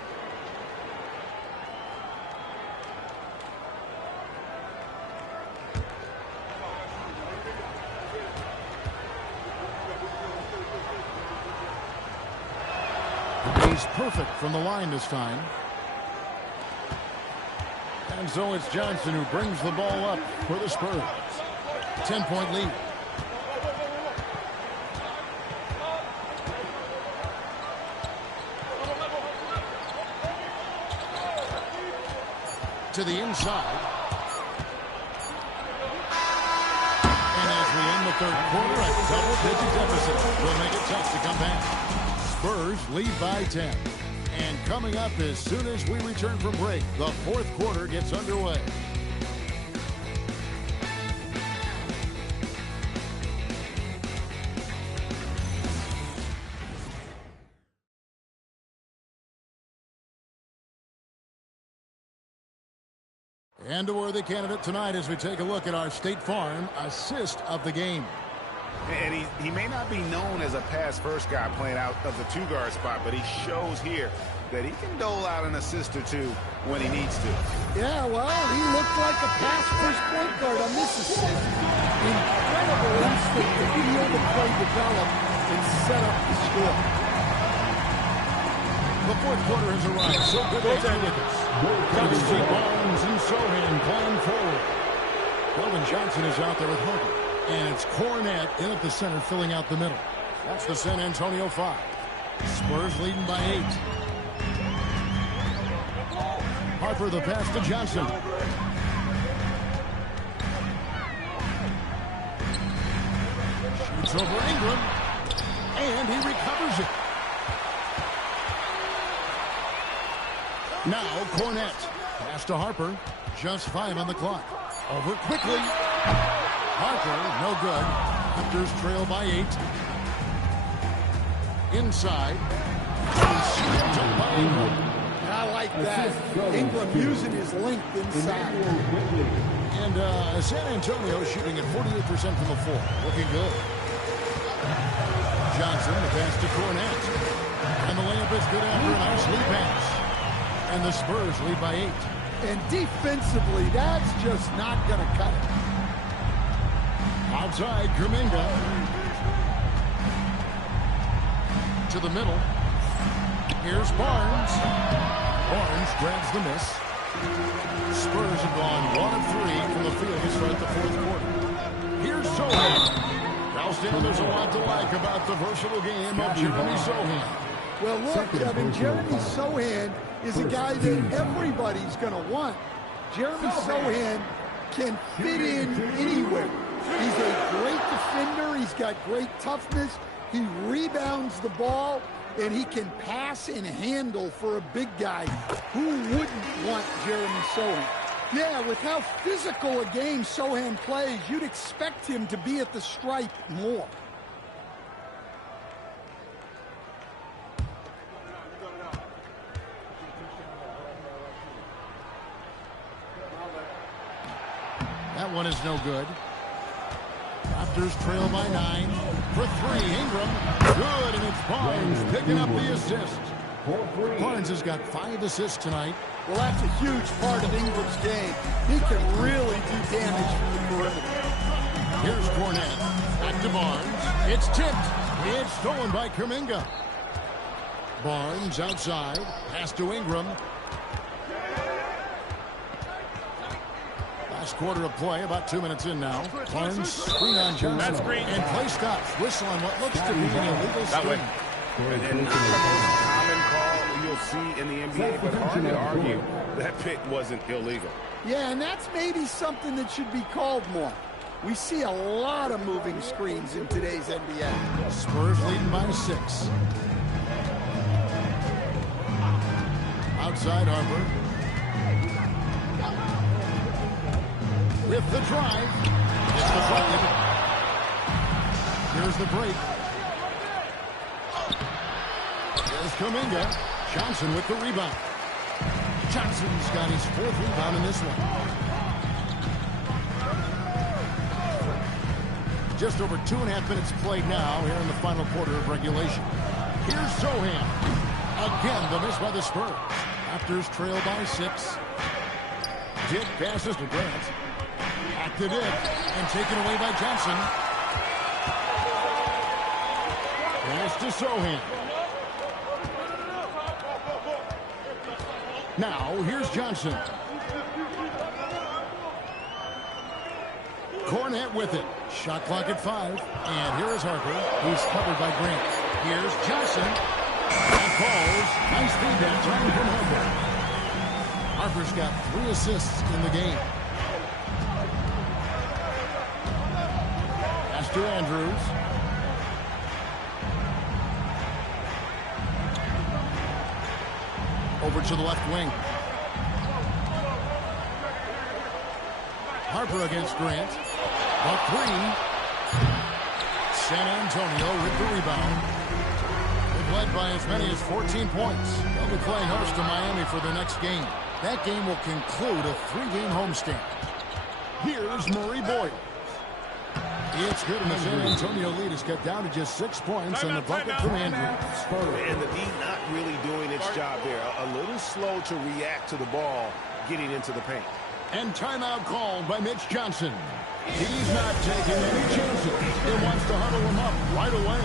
He's perfect from the line this time. And so it's Johnson who brings the ball up for the Spurs. 10-point lead. To the inside. And as we end the third quarter, a double-digit deficit will make it tough to come back. Spurs lead by 10. And coming up as soon as we return from break, the fourth quarter gets underway. And a worthy candidate tonight as we take a look at our State Farm assist of the game. And he may not be known as a pass-first guy playing out of the 2-guard spot, but he shows here that he can dole out an assist or 2 when he needs to. Yeah, well, he looked like a pass-first point guard on this assist. Incredible instinct to feel the play develop and set up the score. The fourth quarter has arrived. So good to have you with us. Courtesy Barnes and Sohan playing forward. Weldon Johnson is out there with Harper. And it's Cornette in at the center, filling out the middle. That's the San Antonio 5. Spurs leading by 8. Harper the pass to Johnson. Shoots over Ingram. And he recovers it. Now Cornette. Pass to Harper. Just 5 on the clock. Over quickly. Harper, no good. Raptors trail by 8. Inside. I like that. Ingram using his length inside. And San Antonio shooting at 48% from the floor. Looking good. Johnson, the pass to Cornette. And the layup is good after a nice lead pass. And the Spurs lead by 8. And defensively, that's just not going to cut it. Outside, Kuminga. To the middle. Here's Barnes. Barnes grabs the miss. Spurs have gone 1 of 3 from the field to start the fourth quarter. Here's Sohan. Now, Stan, there's a lot to like about the versatile game of Jeremy Sohan. Well, look, Kevin, Jeremy Sohan is a guy that everybody's going to want. Jeremy Sohan can fit in anywhere. He's a great defender. He's got great toughness. He rebounds the ball, and he can pass and handle for a big guy. Who wouldn't want Jeremy Sohan? Yeah, with how physical a game Sohan plays, you'd expect him to be at the stripe more. That one is no good. Raptors trail by 9. For 3, Ingram. Good, and it's Barnes picking up the assist. Barnes has got 5 assists tonight. Well, that's a huge part of Ingram's game. He can really do damage from the perimeter. Here's Cornette. Back to Barnes. It's tipped. It's stolen by Kuminga. Barnes outside. Pass to Ingram. Last quarter of play, about 2 minutes in now. Barnes, screen on Johnson. And play stops. Whistle on what looks to be an illegal screen. And not the most common call you'll see in the NBA, but hard to argue that pick wasn't illegal. Yeah, and that's maybe something that should be called more. We see a lot of moving screens in today's NBA. Spurs leading by 6. Outside Harper. With the drive. It's deflected. Here's the break. Here's Kuminga. Johnson with the rebound. Johnson's got his 4th rebound in this one. Just over 2.5 minutes played now here in the final quarter of regulation. Here's Sohan. Again, the miss by the Spurs. Raptors trail by 6. Dick passes to Grant. Back to Dick. And taken away by Johnson. Pass to Sohan. Now, here's Johnson. Cornet with it. Shot clock at 5. And here is Harper. He's covered by Grant. Here's Johnson. That falls. Nice feed that time from Harper. Harper's got 3 assists in the game. Pass to Andrews. Over to the left wing. Harper against Grant. The 3. San Antonio with the rebound. They've led by as many as 14 points. They'll be playing host to Miami for their next game. That game will conclude a 3-game homestand. Here's Murray Boyd. It's good, and the San Antonio lead is cut down to just 6 points on the bucket from Andrews. And the D not really doing its job there. A little slow to react to the ball getting into the paint. And timeout called by Mitch Johnson. He's not taking any chances. He wants to huddle him up right away.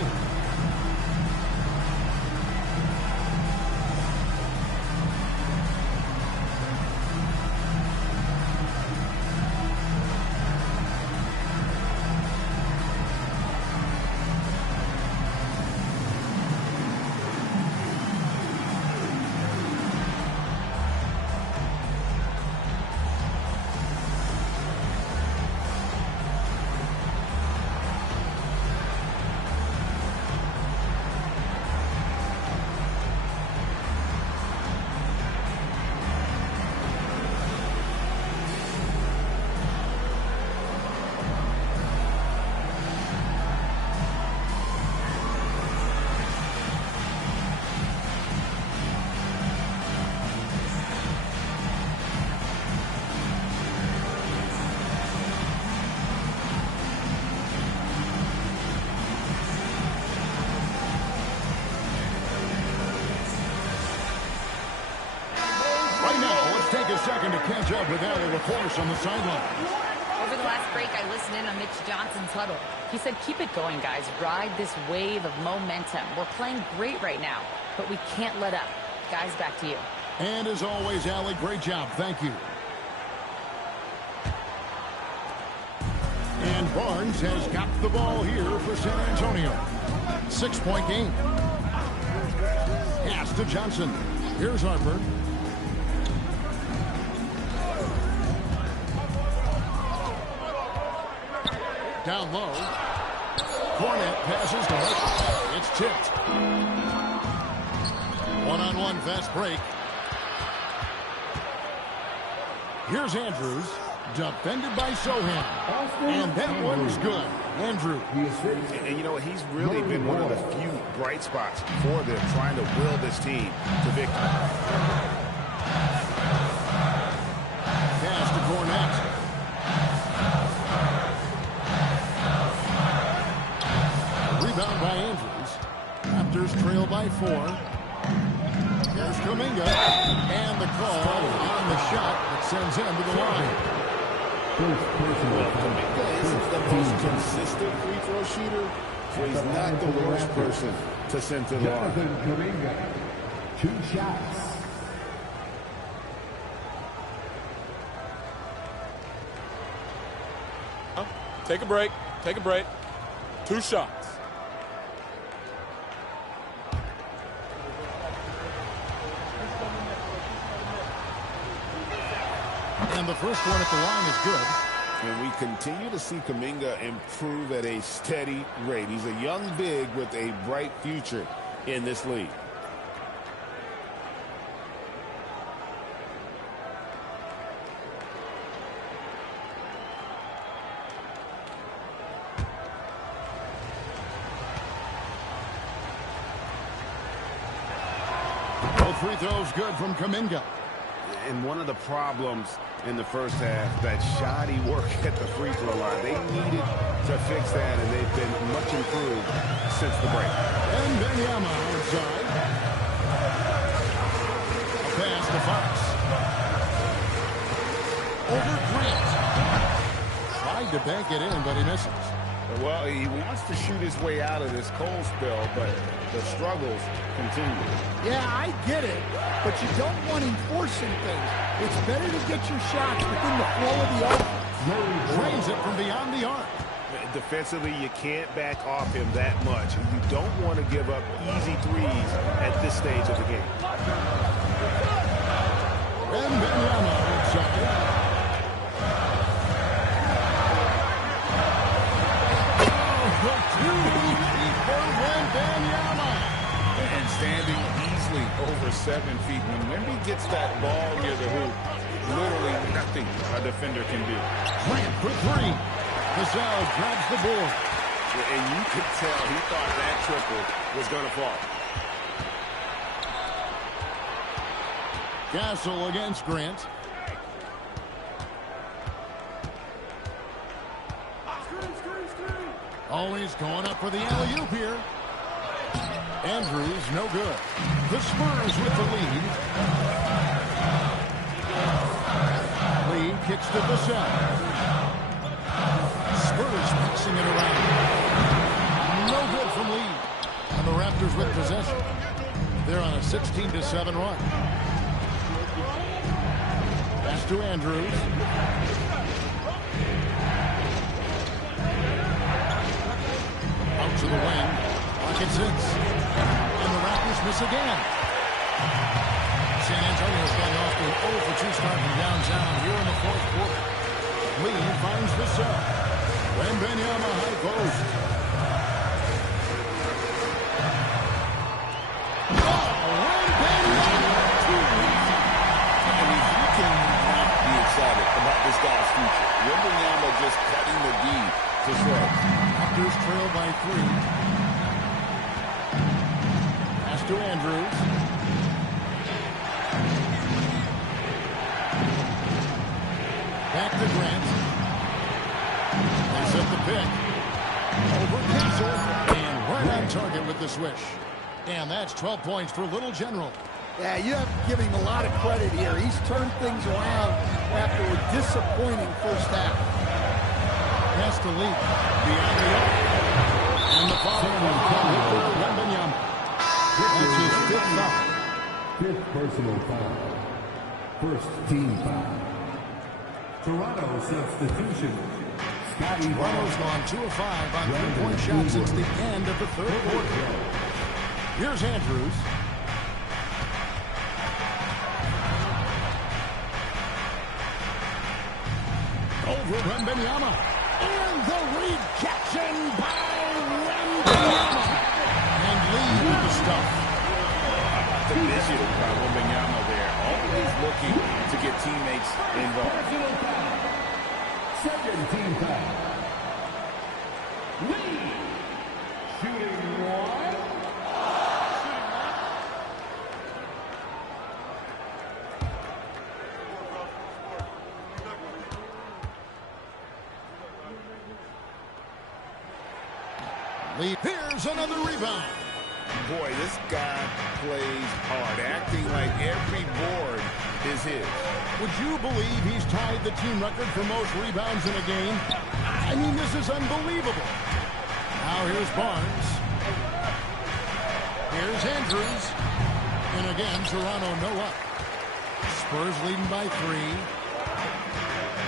Take a second to catch up with Allie LaForce on the sideline. Over the last break, I listened in on Mitch Johnson's huddle. He said, keep it going, guys. Ride this wave of momentum. We're playing great right now, but we can't let up. Guys, back to you. And as always, Allie, great job. Thank you. And Barnes has got the ball here for San Antonio. 6-point game. Pass to Johnson. Here's Harper. Down low. Cornet passes to Harper. It's tipped. One-on-one fast break. Here's Andrews. Defended by Sohan. And that one's good. Andrews. And you know, he's really been one of the few bright spots for them, trying to will this team to victory. Pass to Cornet. Rebound by Andrews. Raptors trail by 4. Here's Kuminga. And the call on the shot that sends him to the line. Kuminga isn't the most consistent free throw shooter, so he's not the worst person to send to the line. 2 shots. Take a break. Take a break. 2 shots. And the first one at the line is good. And we continue to see Kuminga improve at a steady rate. He's a young big with a bright future in this league. Both free throws good from Kuminga. And one of the problems in the first half, that shoddy work at the free throw line. They needed to fix that, and they've been much improved since the break. And Benyama outside. A pass to Fox. Over Grant. Tried to bank it in, but he misses. Well, he wants to shoot his way out of this cold spell, but the struggles continue. Yeah, I get it, but you don't want him forcing things. It's better to get your shots within the flow of the offense. Drains it from beyond the arc. Defensively, you can't back off him that much. You don't want to give up easy threes at this stage of the game. And Benyama outside. And standing easily over 7 feet. When Wemby gets that ball near the hoop, literally nothing a defender can do. Grant for 3. Gasol grabs the board. And you could tell he thought that triple was going to fall. Gasol against Grant. Always going up for the alley-oop here. Andrews, no good. The Spurs with the lead. Lee kicks to Vassell. Spurs passing it around. No good from Lee. And the Raptors with possession. They're on a 16-7 run. Pass to Andrews. Out to the wing. Pocket 6. And the Raptors miss again. San Antonio's gotten off to an 0 for 2 start from downtown here in the 4th quarter. Lee finds the sub. Wembanyama high post. Excited about this guy's future. Wembanyama just cutting the D to shreds. Raptors trail by 3. Pass to Andrews. Back to Grant. They set the pick. Over Castle. And right on target with the swish. And that's 12 points for Little General. Yeah, you have to give him a lot of credit here. He's turned things around after a disappointing first half. Pass to Lee. Beyond the arc. And the foul from Wembanyama. That's his 5th foul. 5th personal foul. First team foul. Toronto substitution. Toronto's gone 2 of 5 on 3-point shots since the end of the 3rd quarter. Here's Andrews. Over Wembanyama. And the rejection by Wembanyama. And Lee with the stuff. The vision by Wembanyama there. Always looking to get teammates involved. Second team foul. Lee. Shooting 1. Lee, here's another rebound. Boy, this guy plays hard, acting like every board is his. Would you believe he's tied the team record for most rebounds in a game? I mean, this is unbelievable. Now here's Barnes. Here's Andrews. And again, Toronto no up. Spurs leading by 3.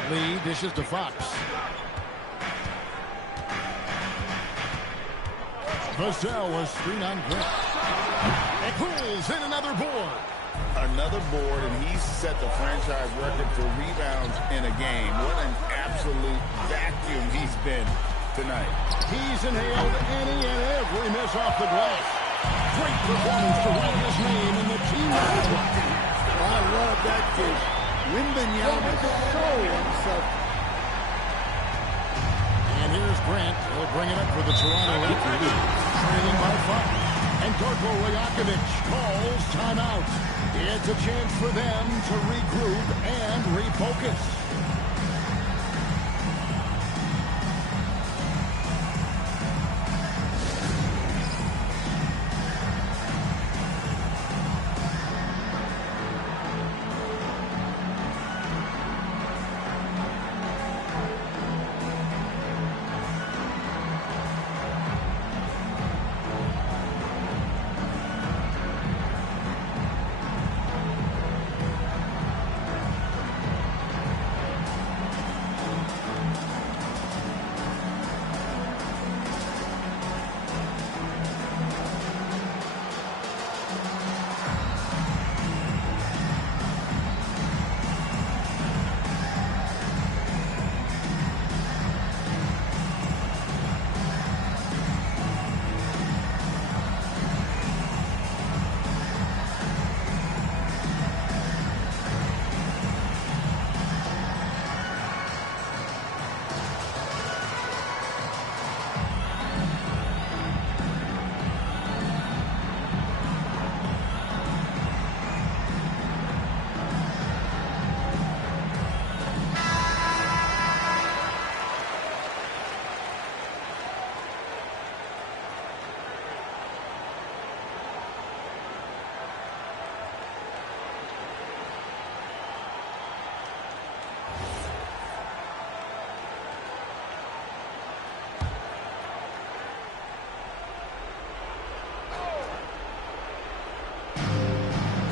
Lee dishes to Fox. Vassell was screen on Grant. And pulls in another board. Another board, and he's set the franchise record for rebounds in a game. What an absolute vacuum he's been tonight. He's inhaled any and every miss off the glass. Great performance to write his name in the team record. I love that kid. Wembanyama is so unselfish. And here's Grant. He'll bring it up for the Toronto Raptors. Trailing by 5. And Darko Rajakovic calls timeout. It's a chance for them to regroup and refocus.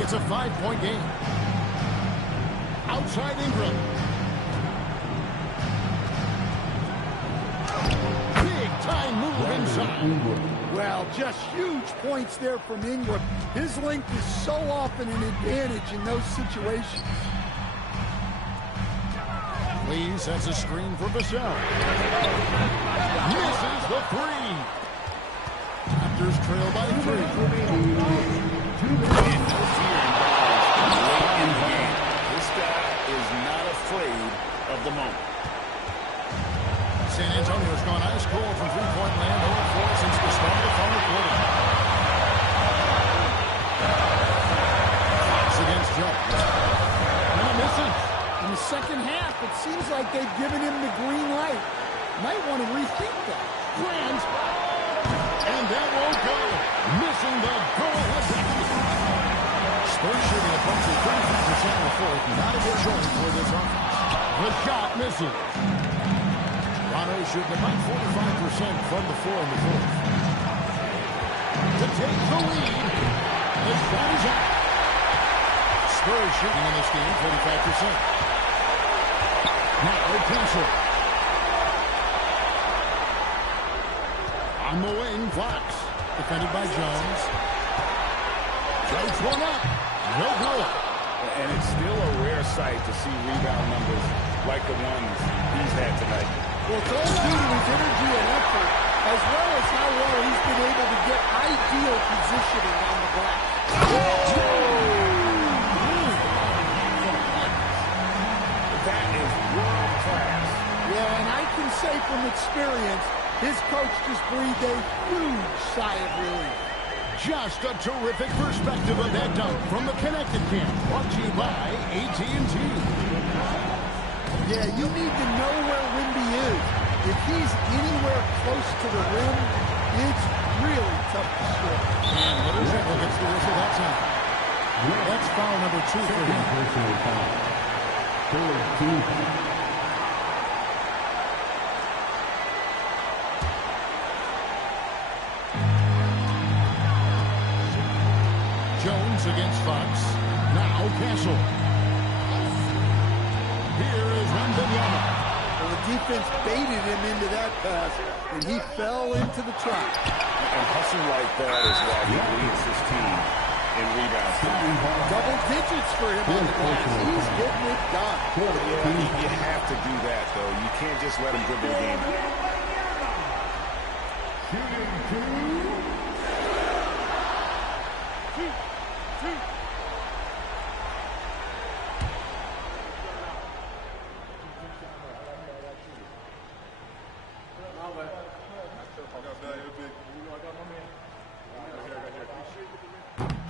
It's a 5-point game. Outside Ingram. Big time move inside. Well, just huge points there from Ingram. His length is so often an advantage in those situations. Lee sets a screen for Vassell. Misses the 3. Raptors trail by 3. Interfering balls late in the game. This guy is not afraid of the moment. San Antonio's gone ice cold from three-point land, 0-4 since the start of the final quarter. Fox against Jones. And he misses. In the second half, it seems like they've given him the green light. Might want to rethink that. Grant. And that won't go. Missing the go-ahead bucket. Spurs shooting a bunch of 35% in the fourth. Not a good showing for this offense. The shot misses. Toronto shooting about 45% from the floor in the fourth. To take the lead. The shot is up. Spurs shooting in this game 45%. Now Kessler. On the wing, Fox. Defended by Jones. Jones one up. No good. And it's still a rare sight to see rebound numbers like the ones he's had tonight. Well, it's all due to his energy and effort, as well as how well he's been able to get ideal positioning on the glass. That is world class. Yeah, and I can say from experience, his coach just breathed a huge sigh of relief. Just a terrific perspective of that dunk from the Connected Camp. Brought to you by AT&T. Yeah, you need to know where Wemby is. If he's anywhere close to the rim, it's really tough to score. And Little gets the whistle that time. That's foul number 2 for him. Personal foul. 4-2. Jones against defense baited him into that pass, and he fell into the trap. And hustling like that is why he leads his team in rebounds. Double digits for him on the glass. He's getting it done. Yeah, you have to do that, though. You can't just let him dribble the game.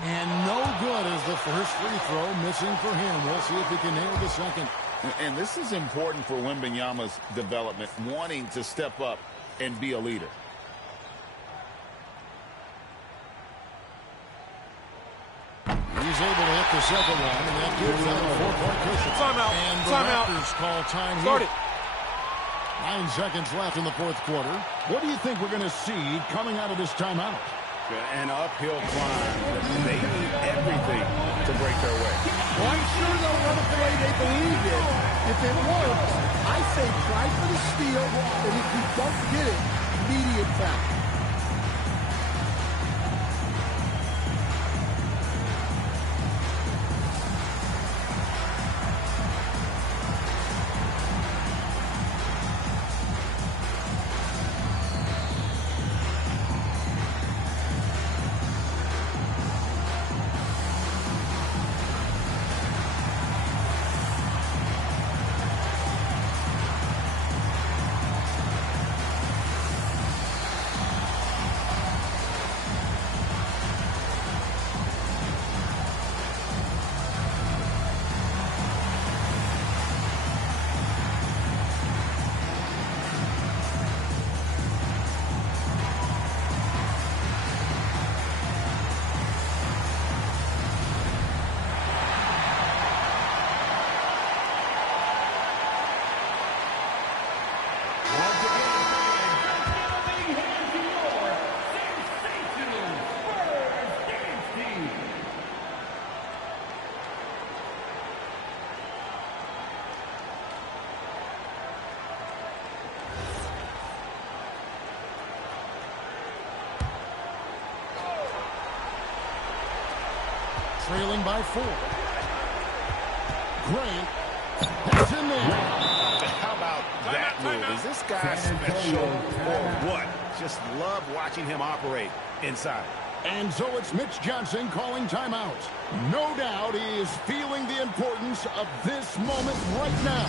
And no good as the first free throw missing for him. We'll see if he can nail the second. And this is important for Wembanyama's development, wanting to step up and be a leader. He's able to hit the second one, and that gives them a 4-point cushion. Timeout. And the Timeout. Raptors call time Start here. it. 9 seconds left in the fourth quarter. What do you think we're going to see coming out of this timeout? An uphill climb. They need everything to break their way. Well, I'm sure they'll run it the way they believe in. If it works, I say try for the steal, and if you don't get it, immediate foul. Trailing by 4. Grant. That's in there. How about that move? Is this guy special or what? Just love watching him operate inside. And so it's Mitch Johnson calling timeout. No doubt he is feeling the importance of this moment right now.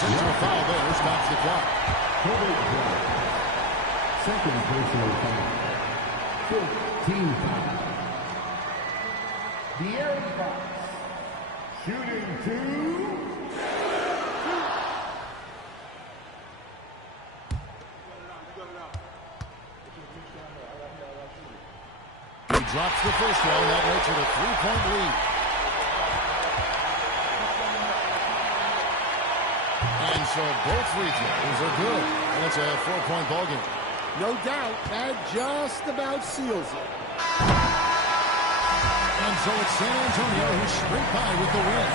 Into a foul there, stops the clock. Second personal foul. 15 foul. De'Aaron Fox. Shooting 2. He drops the first one. That makes it a 3-point lead. And so both free throws are good. And it's a 4-point ball game. No doubt, that just about seals it. And so it's San Antonio who sprint by with the win.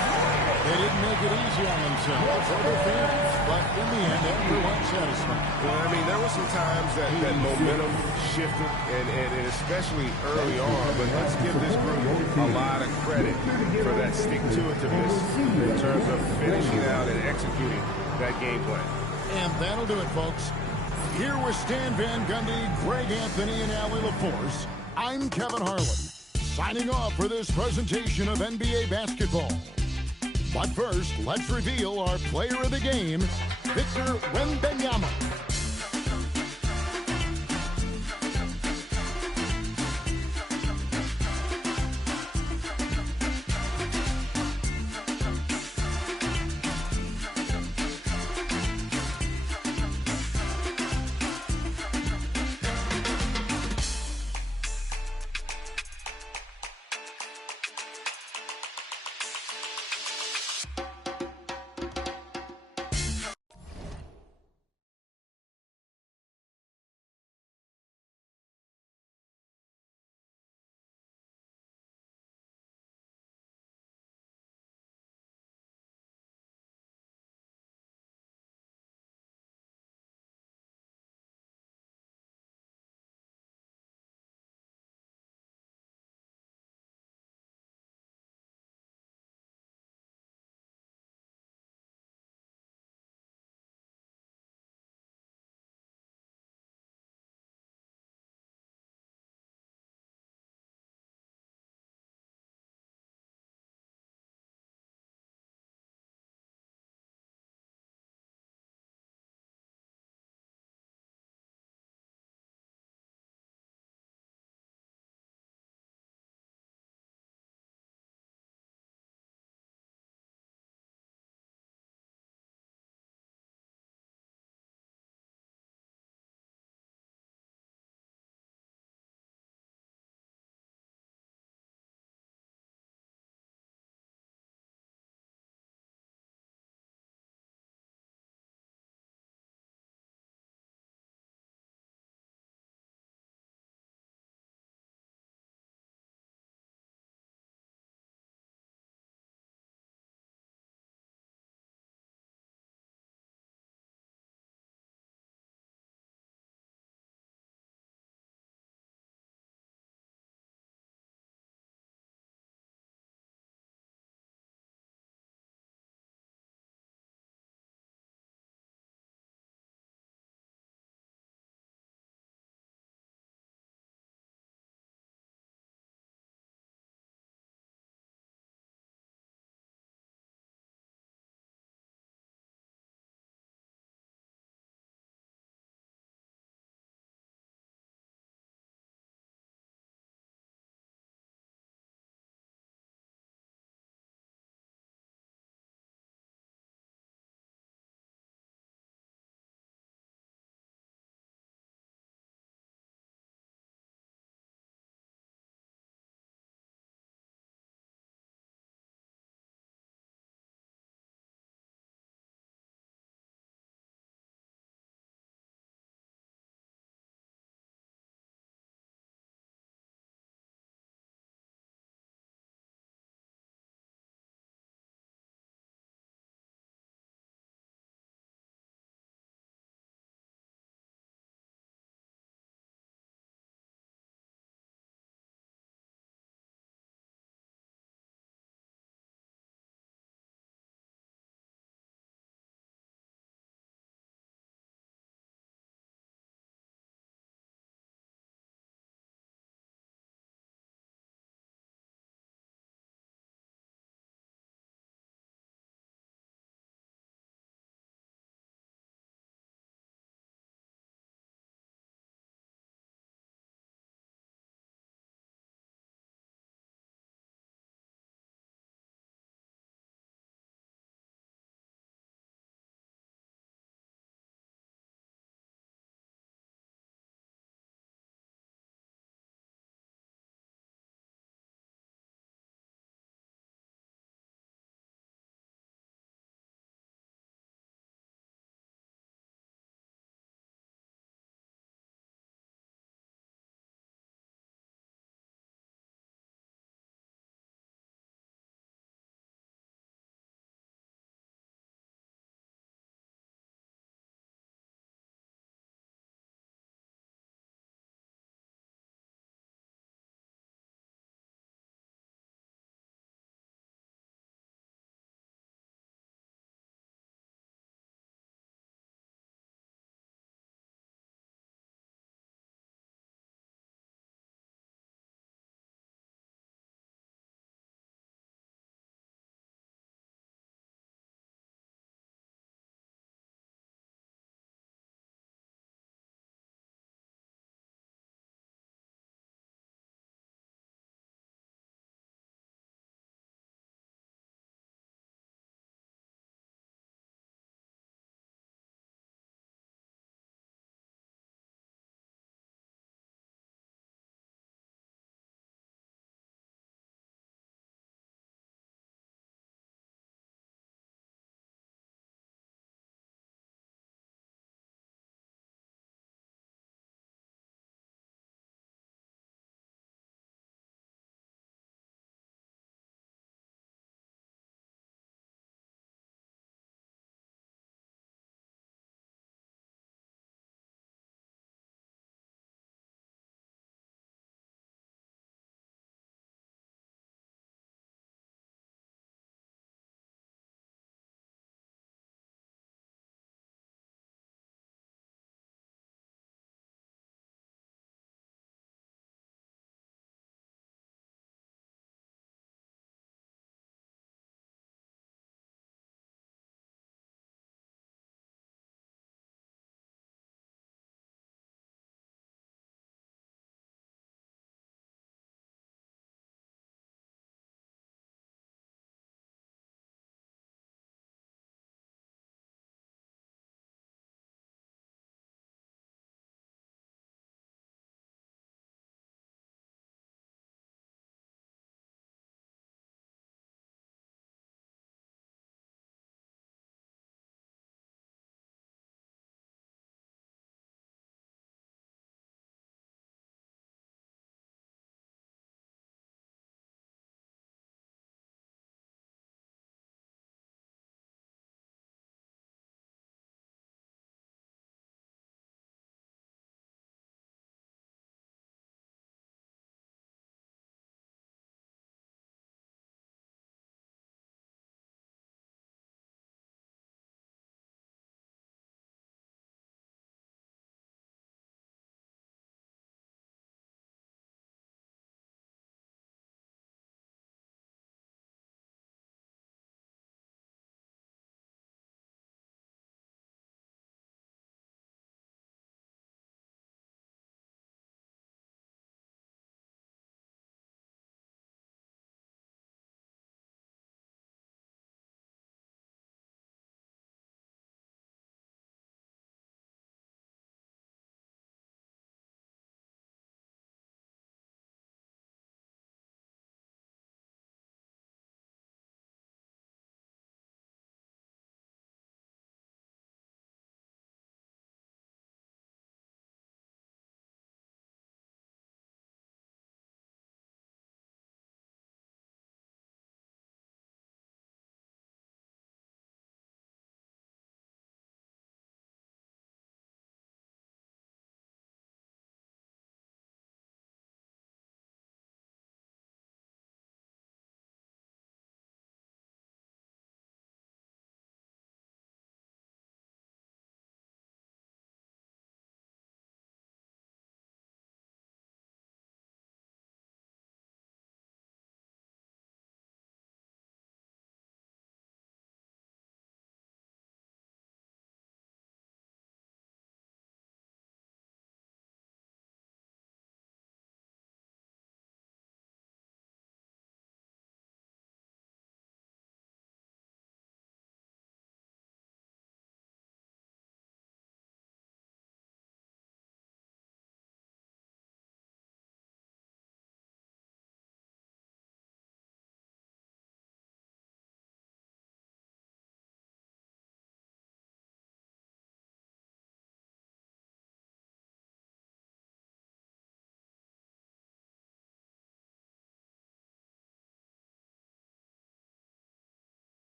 They didn't make it easy on themselves or their fans, but in the end, everyone's satisfied. Well, I mean, there were some times that momentum shifted, and especially early on, but let's give this group a lot of credit for that stick-to-itiveness in terms of finishing out and executing that game plan. And that'll do it, folks. Here with Stan Van Gundy, Greg Anthony, and Allie LaForce, I'm Kevin Harlan, signing off for this presentation of NBA basketball. But first, let's reveal our player of the game, Victor Wembanyama.